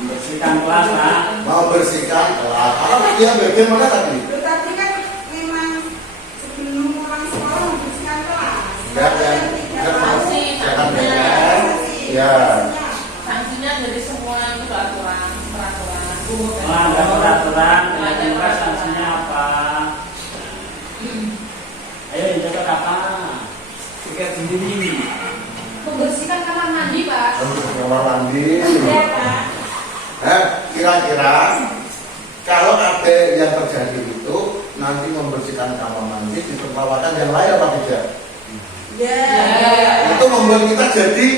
Membersihkan kelas, Pak. Mau bersihkan kelas. Apa dia bagaimana tadi? Lu tadi kan memang sebelum pulang sekolah membersihkan kelas. Ya, ya. Jangan bengkel. Ya. Sanksinya dari semua itu peraturan. Melanggar peraturan, kira-kira sanksinya apa? Ayo dicoba apa? Tiket sendiri. Membersihkan kamar mandi, Pak. Kamar mandi. Iya, Pak. Kira-kira kalau ada yang terjadi itu nanti membersihkan kamar mandi di tempat yang lain apa tidak? Ya. Itu membuat kita jadi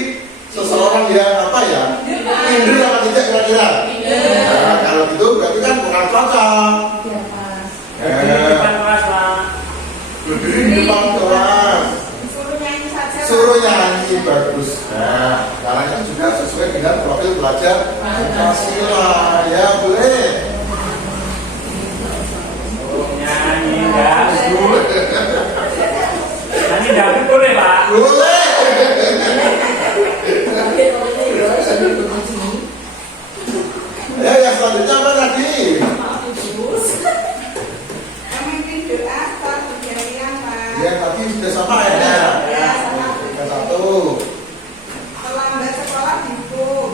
seseorang yang apa ya? Minder apa tidak kira-kira? Nah, kalau gitu berarti kan kurang cocok. Iya, Pak. Di depan kelas, Pak. Berdiri di depan kelas, Suruh nyanyi saja. Pak. suruh nyanyi bagus. Nah, caranya juga sesuai dengan profil belajar Pancasila. Ya boleh. Nyanyi dangdut. Nyanyi dangdut boleh, Pak. Boleh. Ya, yang selanjutnya apa tadi? Memimpin doa start kejadian, Pak. Ya, tadi sudah sama ya. Ya, sama. Yang satu, Terlambat sekolah dihukum.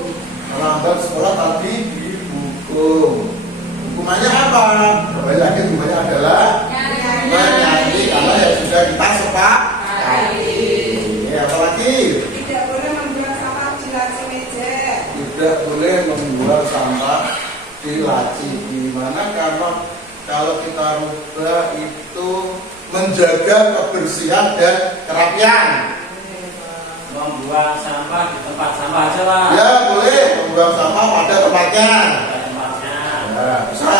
terlambat sekolah tadi dihukum. Hukumannya apa? Kembali lagi hukumannya adalah menyanyi karena yang sudah kita sepakati. Ya, apa lagi? Tidak boleh membuang sampah di laci meja. Tidak boleh membuang sampah di laci. Gimana kalau kita rubah itu menjaga kebersihan dan kerapian? Membuang sampah di tempat sampah aja, Pak. Ya boleh membuang sampah pada tempatnya. Pada tempatnya. Ya, bisa.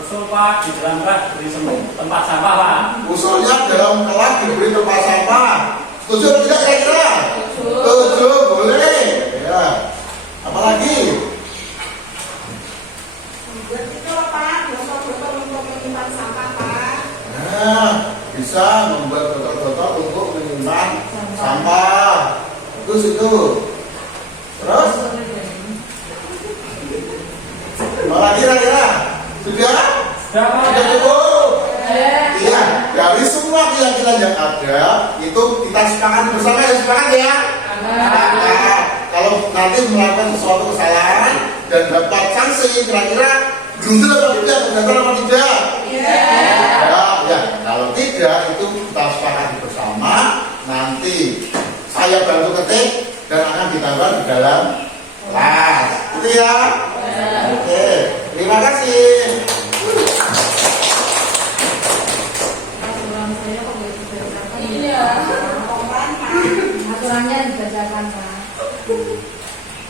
Usul, Pak, di dalam kelas beri tempat sampah, Pak. Usulnya dalam kelas diberi tempat sampah. Setuju atau tidak kira-kira? Setuju, boleh. Ya. Apalagi? Buat itu, Pak, botol-botol untuk menyimpan sampah, Pak. Nah, bisa membuat botol-botol untuk menyimpan sampah. Bagus itu. Terus? Apalagi kira-kira? Sudah? Sudah, Pak. Sudah cukup? Iya, dari semua keyakinan yang ada itu kita sepakati bersama ya, sepakat ya. Nah, kalau nanti melakukan sesuatu kesalahan dan dapat sanksi, kira-kira jujur atau tidak, benar atau tidak? Ya, kalau tidak itu kita sepakati bersama. Nanti saya bantu ketik dan akan ditambah di dalam kelas. Itu ya. Oke, terima kasih. Iya. Kompan, Pak. Aturannya dibacakan, Pak.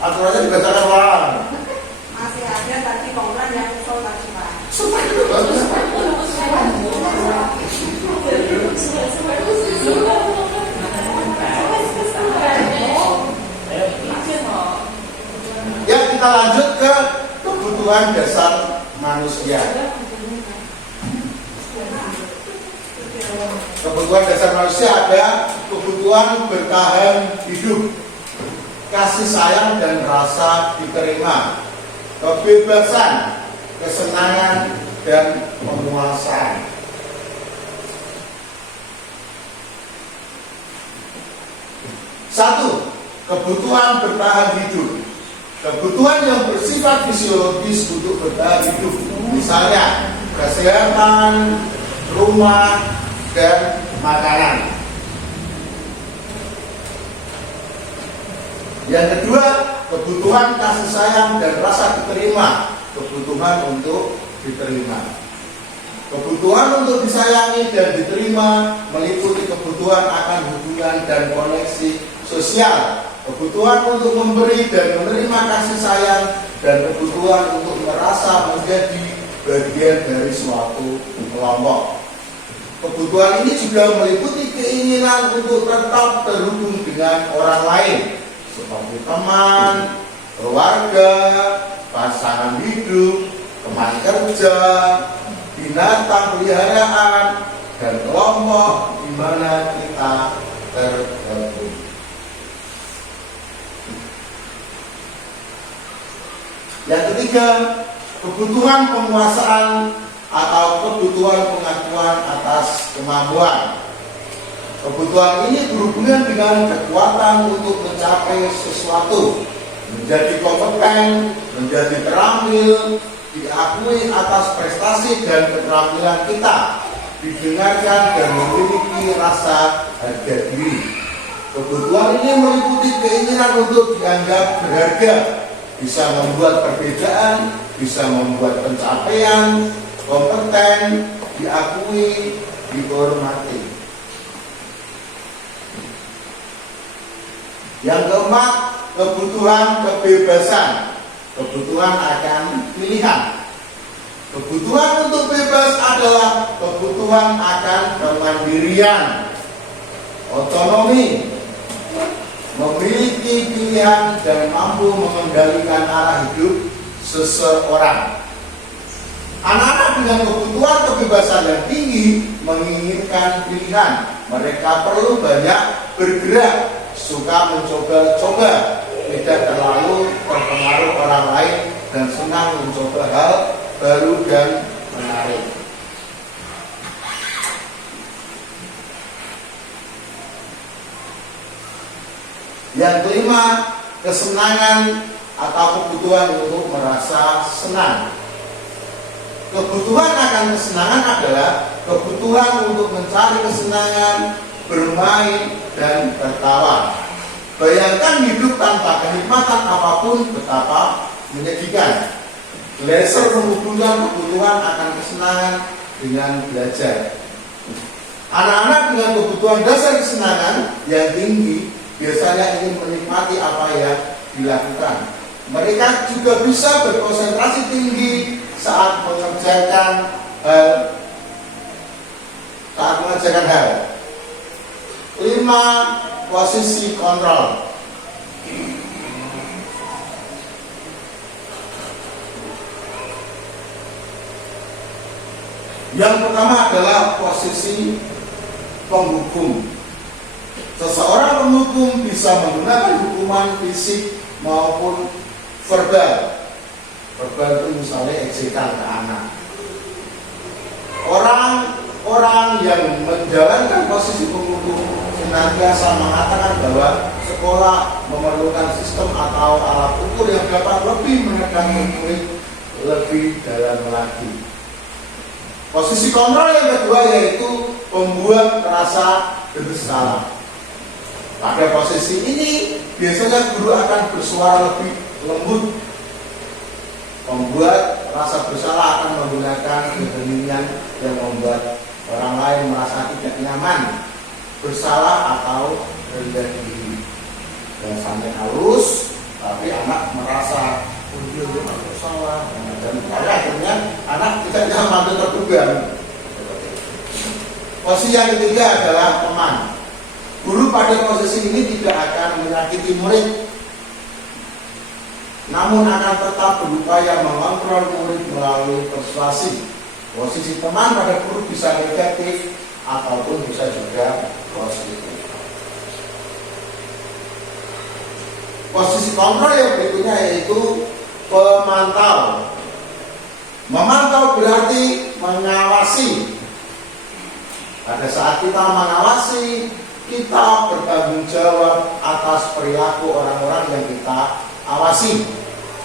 Aturannya dibacakan Bang. Masih ada tadi kompan yang usul tadi, Pak. Ya, kita lanjut ke kebutuhan dasar manusia. Kebutuhan dasar manusia ada kebutuhan bertahan hidup, kasih sayang dan rasa diterima, kebebasan, kesenangan dan penguasaan. Satu, kebutuhan bertahan hidup. Kebutuhan yang bersifat fisiologis untuk bertahan hidup, misalnya kesehatan, rumah, dan makanan. Yang kedua, kebutuhan kasih sayang dan rasa diterima, kebutuhan untuk diterima. Kebutuhan untuk disayangi dan diterima meliputi kebutuhan akan hubungan dan koneksi sosial, kebutuhan untuk memberi dan menerima kasih sayang, dan kebutuhan untuk merasa menjadi bagian dari suatu kelompok. Kebutuhan ini juga meliputi keinginan untuk tetap terhubung dengan orang lain, seperti teman, keluarga, pasangan hidup, teman kerja, binatang peliharaan, dan kelompok di mana kita tergabung. Yang ketiga, kebutuhan penguasaan atau kebutuhan pengakuan atas kemampuan. Kebutuhan ini berhubungan dengan kekuatan untuk mencapai sesuatu, menjadi kompeten, menjadi terampil, diakui atas prestasi dan keterampilan kita, didengarkan dan memiliki rasa harga diri. Kebutuhan ini meliputi keinginan untuk dianggap berharga, bisa membuat perbedaan, bisa membuat pencapaian, kompeten, diakui, dihormati. Yang keempat, kebutuhan kebebasan, kebutuhan akan pilihan. Kebutuhan untuk bebas adalah kebutuhan akan kemandirian, otonomi, memiliki pilihan dan mampu mengendalikan arah hidup seseorang. Anak-anak dengan kebutuhan kebebasan yang tinggi menginginkan pilihan. Mereka perlu banyak bergerak, suka mencoba-coba, tidak terlalu terpengaruh orang lain, dan senang mencoba hal baru dan menarik. Yang kelima, kesenangan atau kebutuhan untuk merasa senang. Kebutuhan akan kesenangan adalah kebutuhan untuk mencari kesenangan, bermain, dan tertawa. Bayangkan hidup tanpa kenikmatan apapun betapa menyedihkan. Glaser menghubungkan kebutuhan akan kesenangan dengan belajar. Anak-anak dengan kebutuhan dasar kesenangan yang tinggi biasanya ingin menikmati apa yang dilakukan. Mereka juga bisa berkonsentrasi tinggi saat mengerjakan hal. 5. Posisi kontrol. Yang pertama adalah posisi penghukum. Seseorang penghukum bisa menggunakan hukuman fisik maupun verbal. Verbal itu misalnya ejekan ke anak. Orang yang menjalankan posisi penghukum senantiasa mengatakan bahwa sekolah memerlukan sistem atau alat ukur yang dapat lebih menekan murid lebih dalam lagi. Posisi kontrol yang kedua yaitu membuat merasa bersalah. Pada posisi ini biasanya guru akan bersuara lebih lembut. Membuat rasa bersalah akan menggunakan keheningan yang membuat orang lain merasa tidak nyaman, bersalah atau rendah diri. Biasanya halus, tapi anak merasa dia bersalah, dan akhirnya anak tidak nyaman dan terduga. Posisi yang ketiga adalah teman. Guru pada posisi ini tidak akan menyakiti murid, namun akan tetap berupaya mengontrol murid melalui persuasi. Posisi teman pada guru bisa negatif ataupun bisa juga positif. Posisi kontrol yang berikutnya yaitu pemantau. Memantau berarti mengawasi. Pada saat kita mengawasi, kita bertanggung jawab atas perilaku orang-orang yang kita awasi.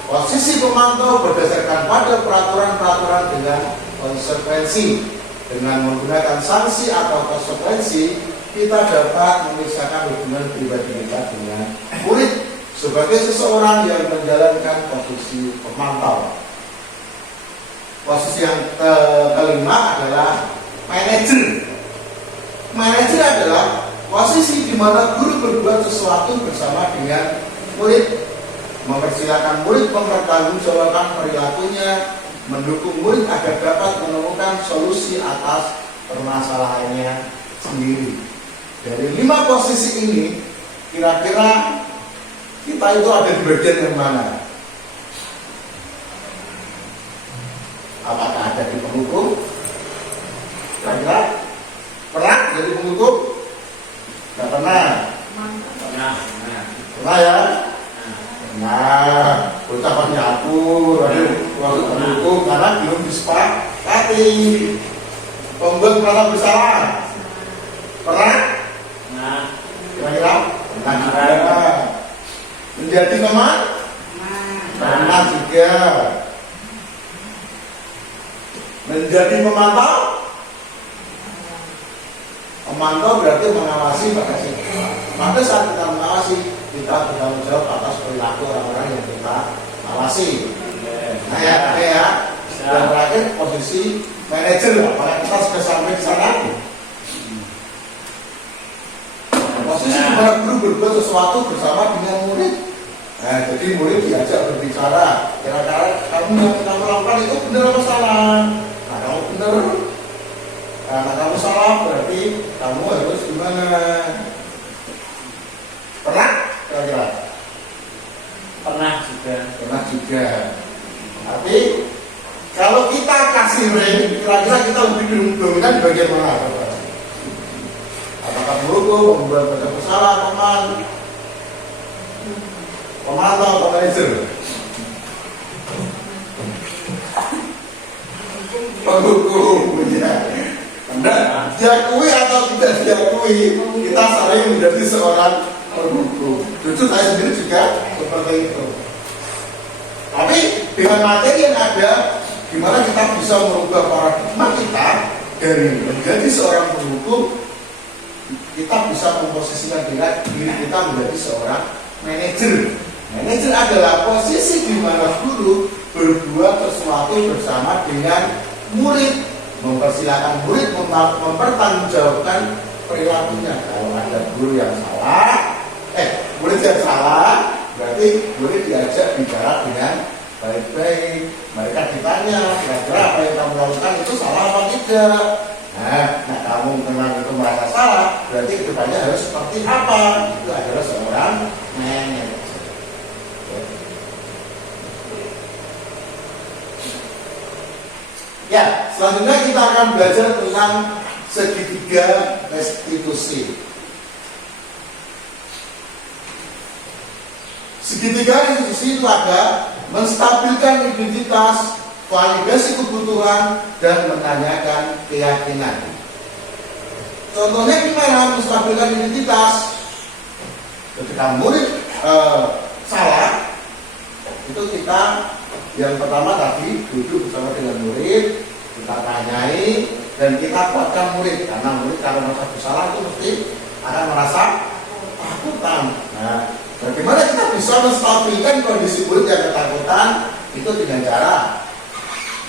Posisi pemantau berdasarkan pada peraturan-peraturan dengan konsekuensi. Dengan menggunakan sanksi atau konsekuensi, kita dapat memisahkan hubungan pribadi kita dengan murid sebagai seseorang yang menjalankan posisi pemantau. Posisi yang kelima adalah manajer. Manajer adalah posisi di mana guru berbuat sesuatu bersama dengan murid, mempersilakan murid mempertanggungjawabkan perilakunya, mendukung murid agar dapat menemukan solusi atas permasalahannya sendiri. Dari 5 posisi ini, kira-kira kita itu ada di bagian yang mana? Apakah ada di penghukum? Kira-kira pernah jadi penghukum? Tidak pernah. Pernah ya? Nah, ucapannya aku, waktu pendukung karena belum disepakati. Pembuat merasa bersalah. Pernah? Nah, Kira-kira? Pernah juga. Menjadi teman? Pernah juga. Menjadi pemantau? Memantau berarti mengawasi pada pada saat kita mengawasi, kita bertanggung jawab atas perilaku orang-orang yang kita awasi. Nah ya. Dan terakhir posisi manajer, apakah kita sudah sampai di sana? Posisi dimana guru berbuat sesuatu bersama dengan murid. Nah, jadi murid diajak berbicara. Kira-kira kamu yang kamu lakukan itu benar apa salah? Nah, kamu benar. Karena kamu salah berarti kamu harus gimana? Pernah? Kira-kira? pernah juga. Pernah juga. Tapi kalau kita kasih rem, kira-kira kita lebih dominan di bagian mana? Apakah berhukum, membuat baca bersalah, pemantau atau manajer? Penghukum, ya. Anda diakui atau tidak diakui, kita sering menjadi seorang penghukum. Jujur saya sendiri juga seperti itu. Tapi dengan materi yang ada, gimana kita bisa merubah paradigma kita dari menjadi seorang penghukum, kita bisa memposisikan diri kita menjadi seorang manajer. Manajer adalah posisi di mana guru berbuat sesuatu bersama dengan murid, mempersilahkan murid mempertanggungjawabkan perilakunya. Kalau ada guru yang salah, murid yang salah, berarti murid diajak bicara dengan baik-baik. Mereka ditanya, kira-kira apa yang kamu lakukan itu salah apa tidak? Nah, kamu memang itu merasa salah, berarti kedepannya harus seperti apa? Itu adalah seorang manajer. Ya, selanjutnya kita akan belajar tentang segitiga restitusi. Segitiga restitusi itu ada menstabilkan identitas, validasi kebutuhan, dan menanyakan keyakinan. Contohnya gimana menstabilkan identitas? Ketika murid salah, itu kita yang pertama tadi duduk bersama dengan murid, kita tanyai dan kita kuatkan murid, karena murid kalau merasa bersalah itu mesti akan merasa takutan. Nah, bagaimana kita bisa menstabilkan kondisi murid yang ketakutan? Itu dengan cara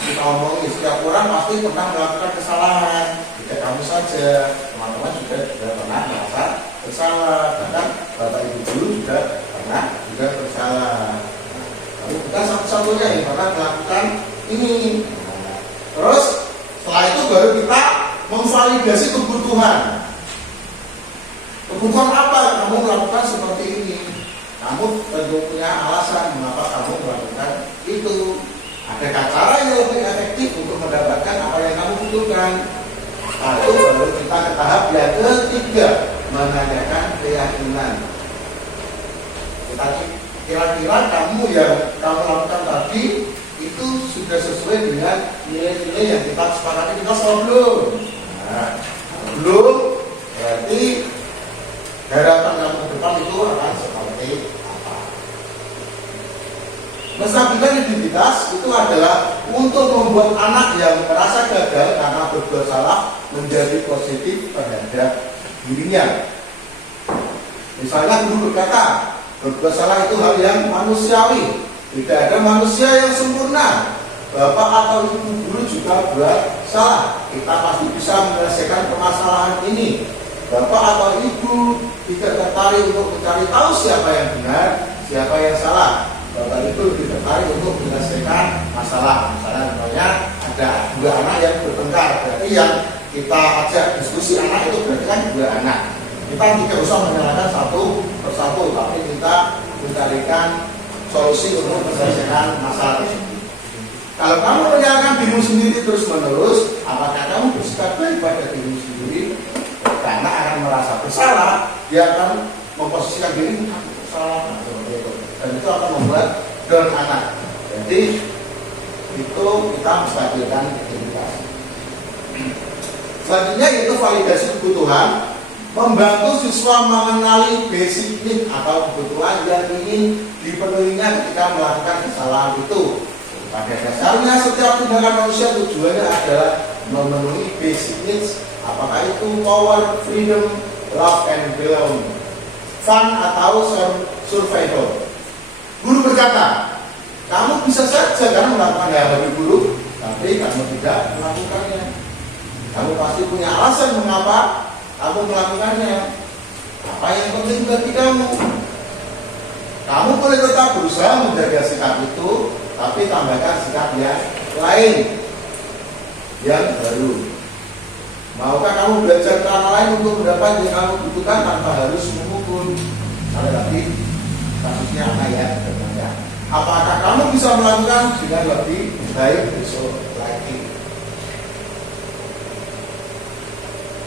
kita omongin, setiap orang pasti pernah melakukan kesalahan, tidak kamu saja, teman-teman juga pernah merasa bersalah, bahkan bapak ibu guru juga pernah bersalah. Bukan satu-satunya yang pernah melakukan ini. Terus setelah itu baru kita memvalidasi kebutuhan. Kebutuhan apa yang kamu melakukan seperti ini? Kamu tentu punya alasan mengapa kamu melakukan itu. Adakah cara yang lebih efektif untuk mendapatkan apa yang kamu butuhkan? Lalu baru kita ke tahap yang ketiga, menanyakan keyakinan. Kira-kira kamu yang kamu lakukan tadi itu sudah sesuai dengan nilai-nilai yang kita sepakati kita belum? Nah, belum, berarti harapan kamu ke depan itu akan seperti apa? Menstabilkan identitas itu adalah untuk membuat anak yang merasa gagal karena berbuat salah menjadi positif terhadap dirinya. Misalnya guru berkata, berbuat salah itu hal yang manusiawi. Tidak ada manusia yang sempurna. Bapak atau ibu guru juga buat salah. Kita pasti bisa menyelesaikan permasalahan ini. Bapak atau ibu tidak tertarik untuk mencari tahu siapa yang benar, siapa yang salah. Bapak ibu lebih tertarik untuk menyelesaikan masalah. Misalnya ada dua anak yang bertengkar, berarti yang kita ajak diskusi anak itu berarti kan dua anak. Kita tidak usah menyalahkan satu persatu, tapi kita mencarikan solusi untuk menyelesaikan masalah tersebut. Kalau kamu menyalahkan dirimu sendiri terus menerus, apakah kamu bersikap baik pada dirimu sendiri? Karena akan merasa bersalah, dia akan memposisikan diri aku bersalah. dan itu akan membuat down anak. Jadi itu kita stabilkan identitas. Selanjutnya yaitu validasi kebutuhan, membantu siswa mengenali basic need atau kebutuhan yang ingin dipenuhinya ketika melakukan kesalahan itu. Pada dasarnya setiap tindakan manusia tujuannya adalah memenuhi basic needs, apakah itu power, freedom, love, and belonging, fun atau survival. Guru berkata, kamu bisa saja kan melakukan hal-hal buruk, tapi kamu tidak melakukannya. Kamu pasti punya alasan mengapa kamu melakukannya. Apa yang penting bagi kamu? Kamu boleh tetap berusaha menjaga sikap itu, tapi tambahkan sikap yang lain, yang baru. Maukah kamu belajar cara lain untuk mendapat yang kamu butuhkan tanpa harus memukul? Ada lagi kasusnya apa ya? Apakah kamu bisa melakukan dengan lebih baik besok lagi?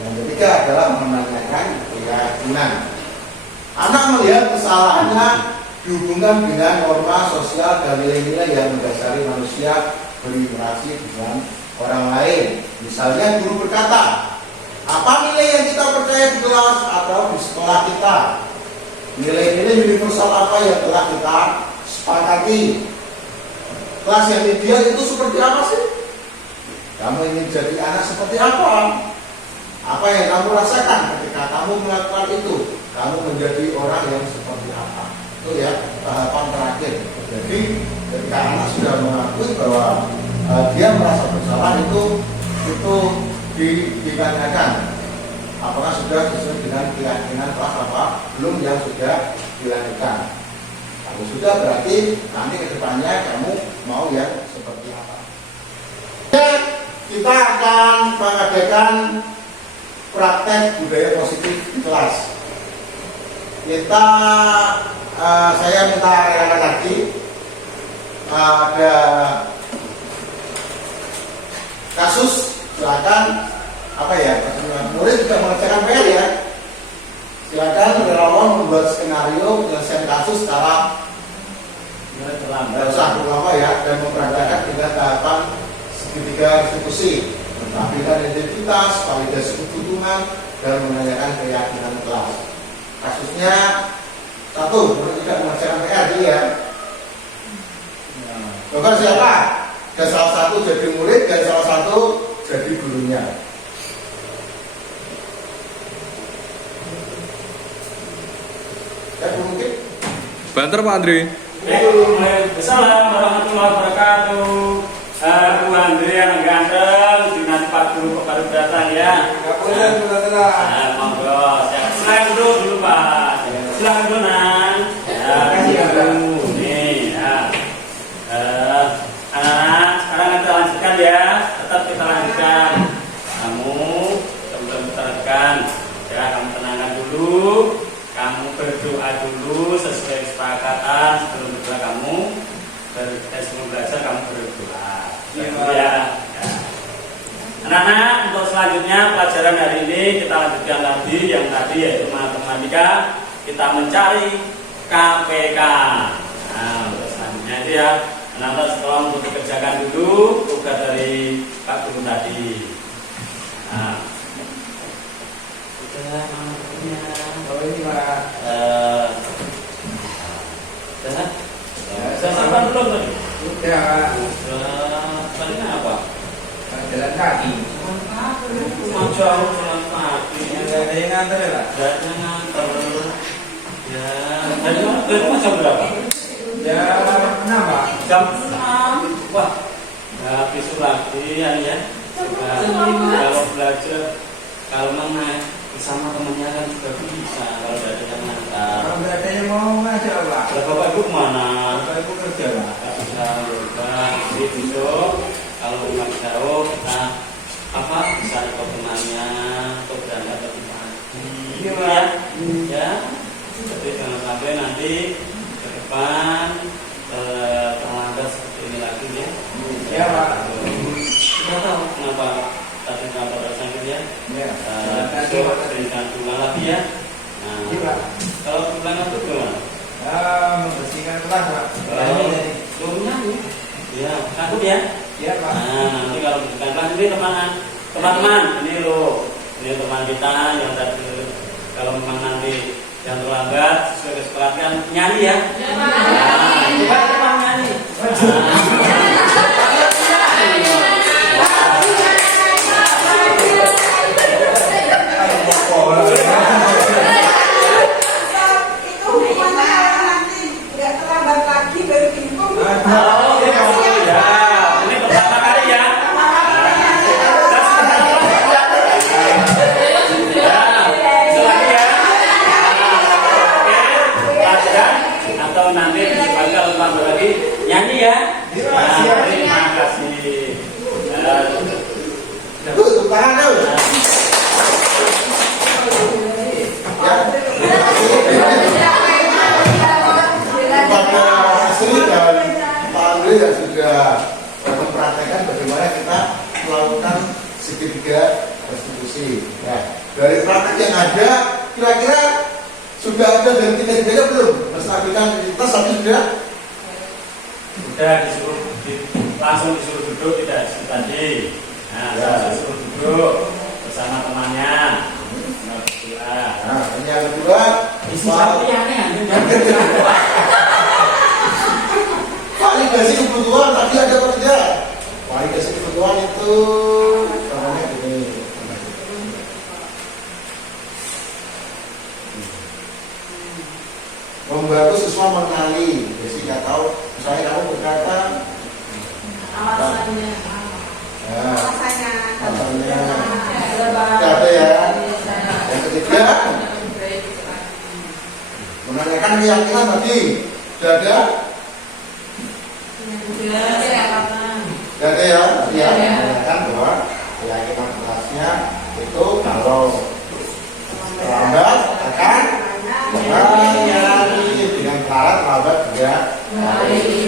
Yang ketiga adalah menanyakan keyakinan. Anak melihat kesalahannya dihubungkan dengan norma sosial dan nilai-nilai yang mendasari manusia berinteraksi dengan orang lain. Misalnya guru berkata, apa nilai yang kita percaya di kelas atau di sekolah kita? Nilai-nilai universal apa yang telah kita sepakati? Kelas yang ideal itu seperti apa sih? Kamu ingin jadi anak seperti apa? Apa yang kamu rasakan ketika kamu melakukan itu? Kamu menjadi orang yang seperti apa? Itu ya tahapan terakhir. Jadi ketika anak sudah mengakui bahwa dia merasa bersalah itu ditanyakan apakah sudah sesuai dengan keyakinan kelas apa belum yang sudah dilakukan. Kalau sudah berarti nanti kedepannya kamu mau yang seperti apa. Kita akan mengadakan praktek budaya positif di kelas. Saya minta rekan lagi ada kasus, silakan murid juga mengerjakan PR ya. Silakan relawan membuat skenario penyelesaian kasus secara tidak usah lama ya, dan memperagakan dengan tahapan segitiga institusi, menampilkan identitas, validasi kebutuhan, dan menanyakan keyakinan kelas. Kasusnya satu, murid tidak mengerjakan PR ya. Coba siapa? Dan salah satu jadi murid dan salah satu jadi gurunya. Ya mungkin. Banter Pak Andri. Assalamualaikum warahmatullahi wabarakatuh. Bu Andri yang ganteng, dinasti Pak Guru baru datang ya. Monggo. Silakan dulu Pak. Silakan dulu Nan. Ya, nih ya. Anak-anak, sekarang kita lanjutkan ya. Tetap kita lanjutkan. Kamu teman-teman kita lanjutkan. Ya, kamu tenangkan dulu. Kamu berdoa dulu sesuai kesepakatan. Sebelum berdoa kamu sebelum belajar kamu berdoa. Ya. Anak-anak, untuk selanjutnya pelajaran hari ini kita lanjutkan lagi yang tadi yaitu matematika. Kita mencari KPK. Nah, untuk selanjutnya itu ya. Anak-anak sekolah untuk dikerjakan dulu tugas dari Pak Guru tadi. Nah, sudah mampunya. Kalau ini Pak, Saya sampai belum tadi? sudah Tadi apa? jalan kaki. Mau jauh jalan kaki. Ada yang nganter ya Pak? Ada nganter. Ya, dari rumah jam berapa? Jam 6 Pak. Jam 6. Wah, besok lagi ya. Kalau belajar, kalau naik bersama temannya kan juga bisa. Kalau tidak ada yang ngantar. Kalau nggak ada yang mau ngajak Pak. Kalau Bapak Ibu kemana? Bapak Ibu kerja Pak. Nggak bisa lupa. Jadi besok kalau rumah jauh kita bisa ikut temannya atau berangkat lebih pagi. Iya, Pak. Ya. Ya. Jadi jangan sampai nanti ke depan terlambat seperti ini lagi ya. Iya Pak. Kita tahu kenapa tadi kantor sakit ya. Iya. Besok berikan tulang lagi ya. Nah, Iya Pak. kalau tulang itu gimana? Membersihkan kelas ya. Iya Pak. Nah, nanti kalau bukan kelas ini teman-teman, ini loh, ini teman kita yang tadi kalau memang nanti yang terlambat sesuai kesepakatan nyanyi ya. Nah, coba teman nyanyi. Itu hukumannya nanti nggak terlambat lagi baru dihukum. Oh, ya. Ini pertama kali ya. Atau nanti kalau tambah lagi nyanyi ya. Terima kasih. Tepuk tangan dulu. Kepada Asri dan Pak Andre yang sudah mempraktekkan bagaimana kita melakukan segitiga restitusi. Nah, dari praktek yang ada, kira-kira sudah ada dari tiga-tiganya belum? Menstabilkan identitas tapi sudah? Sudah langsung disuruh duduk tidak seperti tadi. Nah, saya disuruh duduk bersama temannya. Nah, ini yang kedua, validasi kebutuhan tadi ada atau tidak? Validasi kebutuhan itu caranya gini. Membantu siswa mengenali, jadi nggak tahu. Misalnya kamu berkata, Alasannya. nah, Rasanya. alasannya nggak ada ya. Yang ketiga, menanyakan keyakinan tadi, tidak ada? Tidak ada ya, tadi ya, menanyakan bahwa keyakinan kelasnya itu kalau terlambat akan melayani dengan syarat terlambat juga.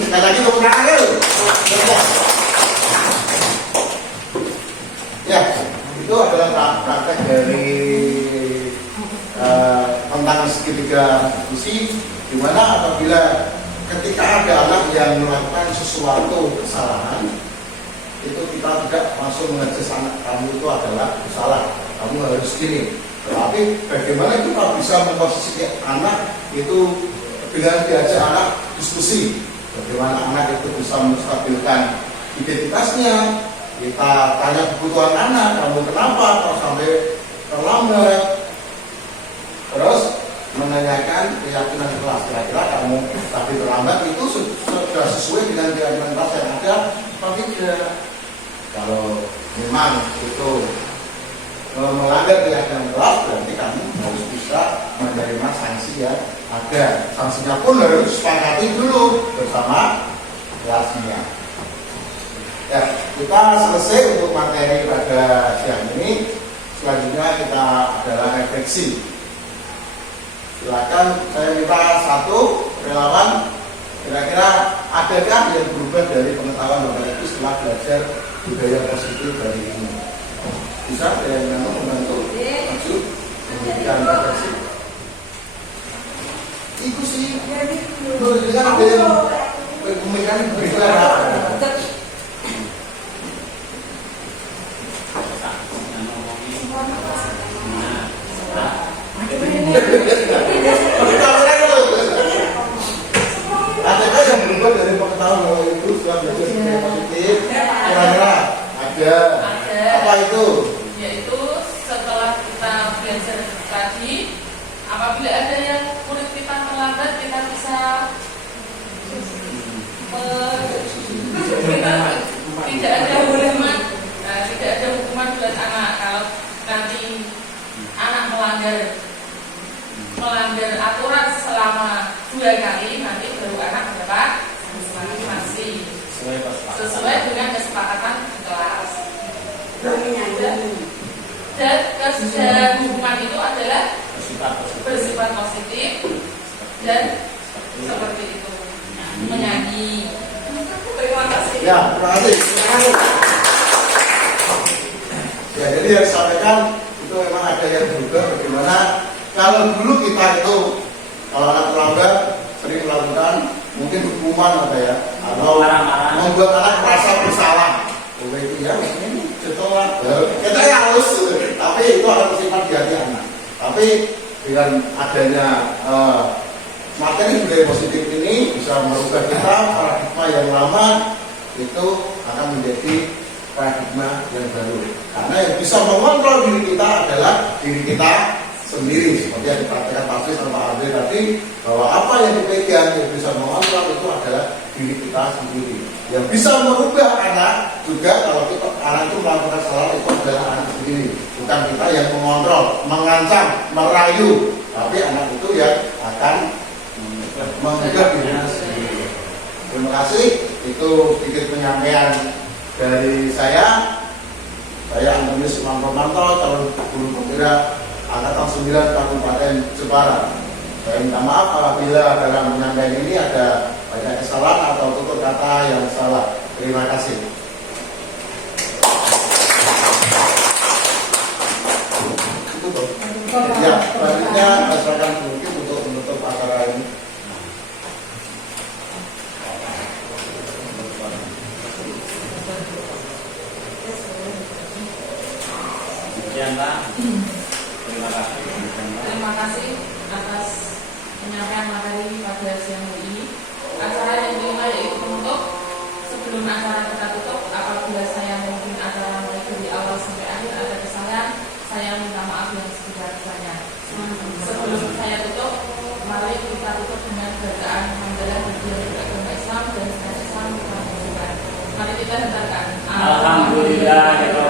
Sekali lagi tepuk tangan dulu. Ya, itu adalah praktek dari tentang segitiga diskusi, di mana apabila ketika ada anak yang melakukan sesuatu kesalahan, itu kita tidak langsung mengajar anak kamu itu adalah salah, kamu harus gini. Tetapi bagaimana kita bisa memposisikan anak itu dengan diajak anak diskusi, bagaimana anak itu bisa menstabilkan identitasnya. Kita tanya kebutuhan anak, kamu kenapa kok sampai terlambat? Terus menanyakan keyakinan kelas, kira-kira kamu tapi terlambat itu sudah sesuai dengan keyakinan kelas yang ada atau tidak? Kalau memang itu melanggar keyakinan kelas, berarti kamu harus bisa menerima sanksi yang ada. Sanksinya pun harus sepakati dulu bersama kelasnya. Ya, kita selesai untuk materi pada siang ini. Selanjutnya kita adalah refleksi. Silakan saya minta satu relawan. Kira-kira adakah yang berubah dari pengetahuan Bapak Ibu setelah belajar budaya positif dari ini? Bisa ada yang membantu maju memberikan refleksi? Itu sih. Dengan ada yang pemikiran berbicara. Adakah yang berubah dari pengetahuan bahwa itu sudah belajar budaya positif? Kira-kira ada. Apa itu? Yaitu setelah kita belajar tadi, apabila ada yang murid kita terlambat, kita bisa tidak ada hukuman, tidak ada hukuman buat anak kalau nanti anak melanggar aturan selama 2 kali, nanti baru anak mendapat sanksi sesuai dengan kesepakatan kelas. Dan hukuman itu adalah bersifat positif dan seperti itu, menyanyi. Terima kasih. Ya, terima kasih. Ya, jadi yang disampaikan itu memang ada yang berubah. Bagaimana kalau dulu kita itu kalau anak terlambat sering melakukan mungkin hukuman ada ya, atau membuat anak merasa bersalah. Oh itu ya, ini setelah kita ya harus, tapi itu akan bersifat di hati anak. Tapi dengan adanya materi budaya positif ini bisa merubah kita paradigma yang lama itu akan menjadi paradigma yang baru. Karena yang bisa mengontrol diri kita adalah diri kita sendiri, seperti yang dipraktikkan Pak Fris sama Pak Andre tadi, bahwa apa yang dipegang yang bisa mengontrol itu adalah diri kita sendiri. Yang bisa merubah anak juga kalau kita anak itu melakukan kesalahan itu adalah anak sendiri, bukan kita yang mengontrol, mengancam, merayu, tapi anak itu yang akan mengubah dirinya sendiri. Terima kasih, itu sedikit penyampaian dari saya. Saya Antonius Manto, calon guru penggerak Angkatan 9 Kabupaten Jepara. Saya minta maaf apabila dalam penyampaian ini ada banyak kesalahan atau tutur kata yang salah. Terima kasih. Ya, selanjutnya silakan mungkin untuk menutup acara ini. Sekian Pak. Terima kasih. Terima kasih atas penyampaian materi pada siang hari ini. Acara yang kelima yaitu penutup. Sebelum acara kita tutup, apabila saya mungkin acara mulai dari awal sampai akhir ada kesalahan, saya minta maaf yang sebesar-besarnya. Sebelum saya tutup, mari kita tutup dengan bacaan hamdalah bagi agama Islam dan Islam kita mengucapkan. Mari kita hentakkan. Alhamdulillah.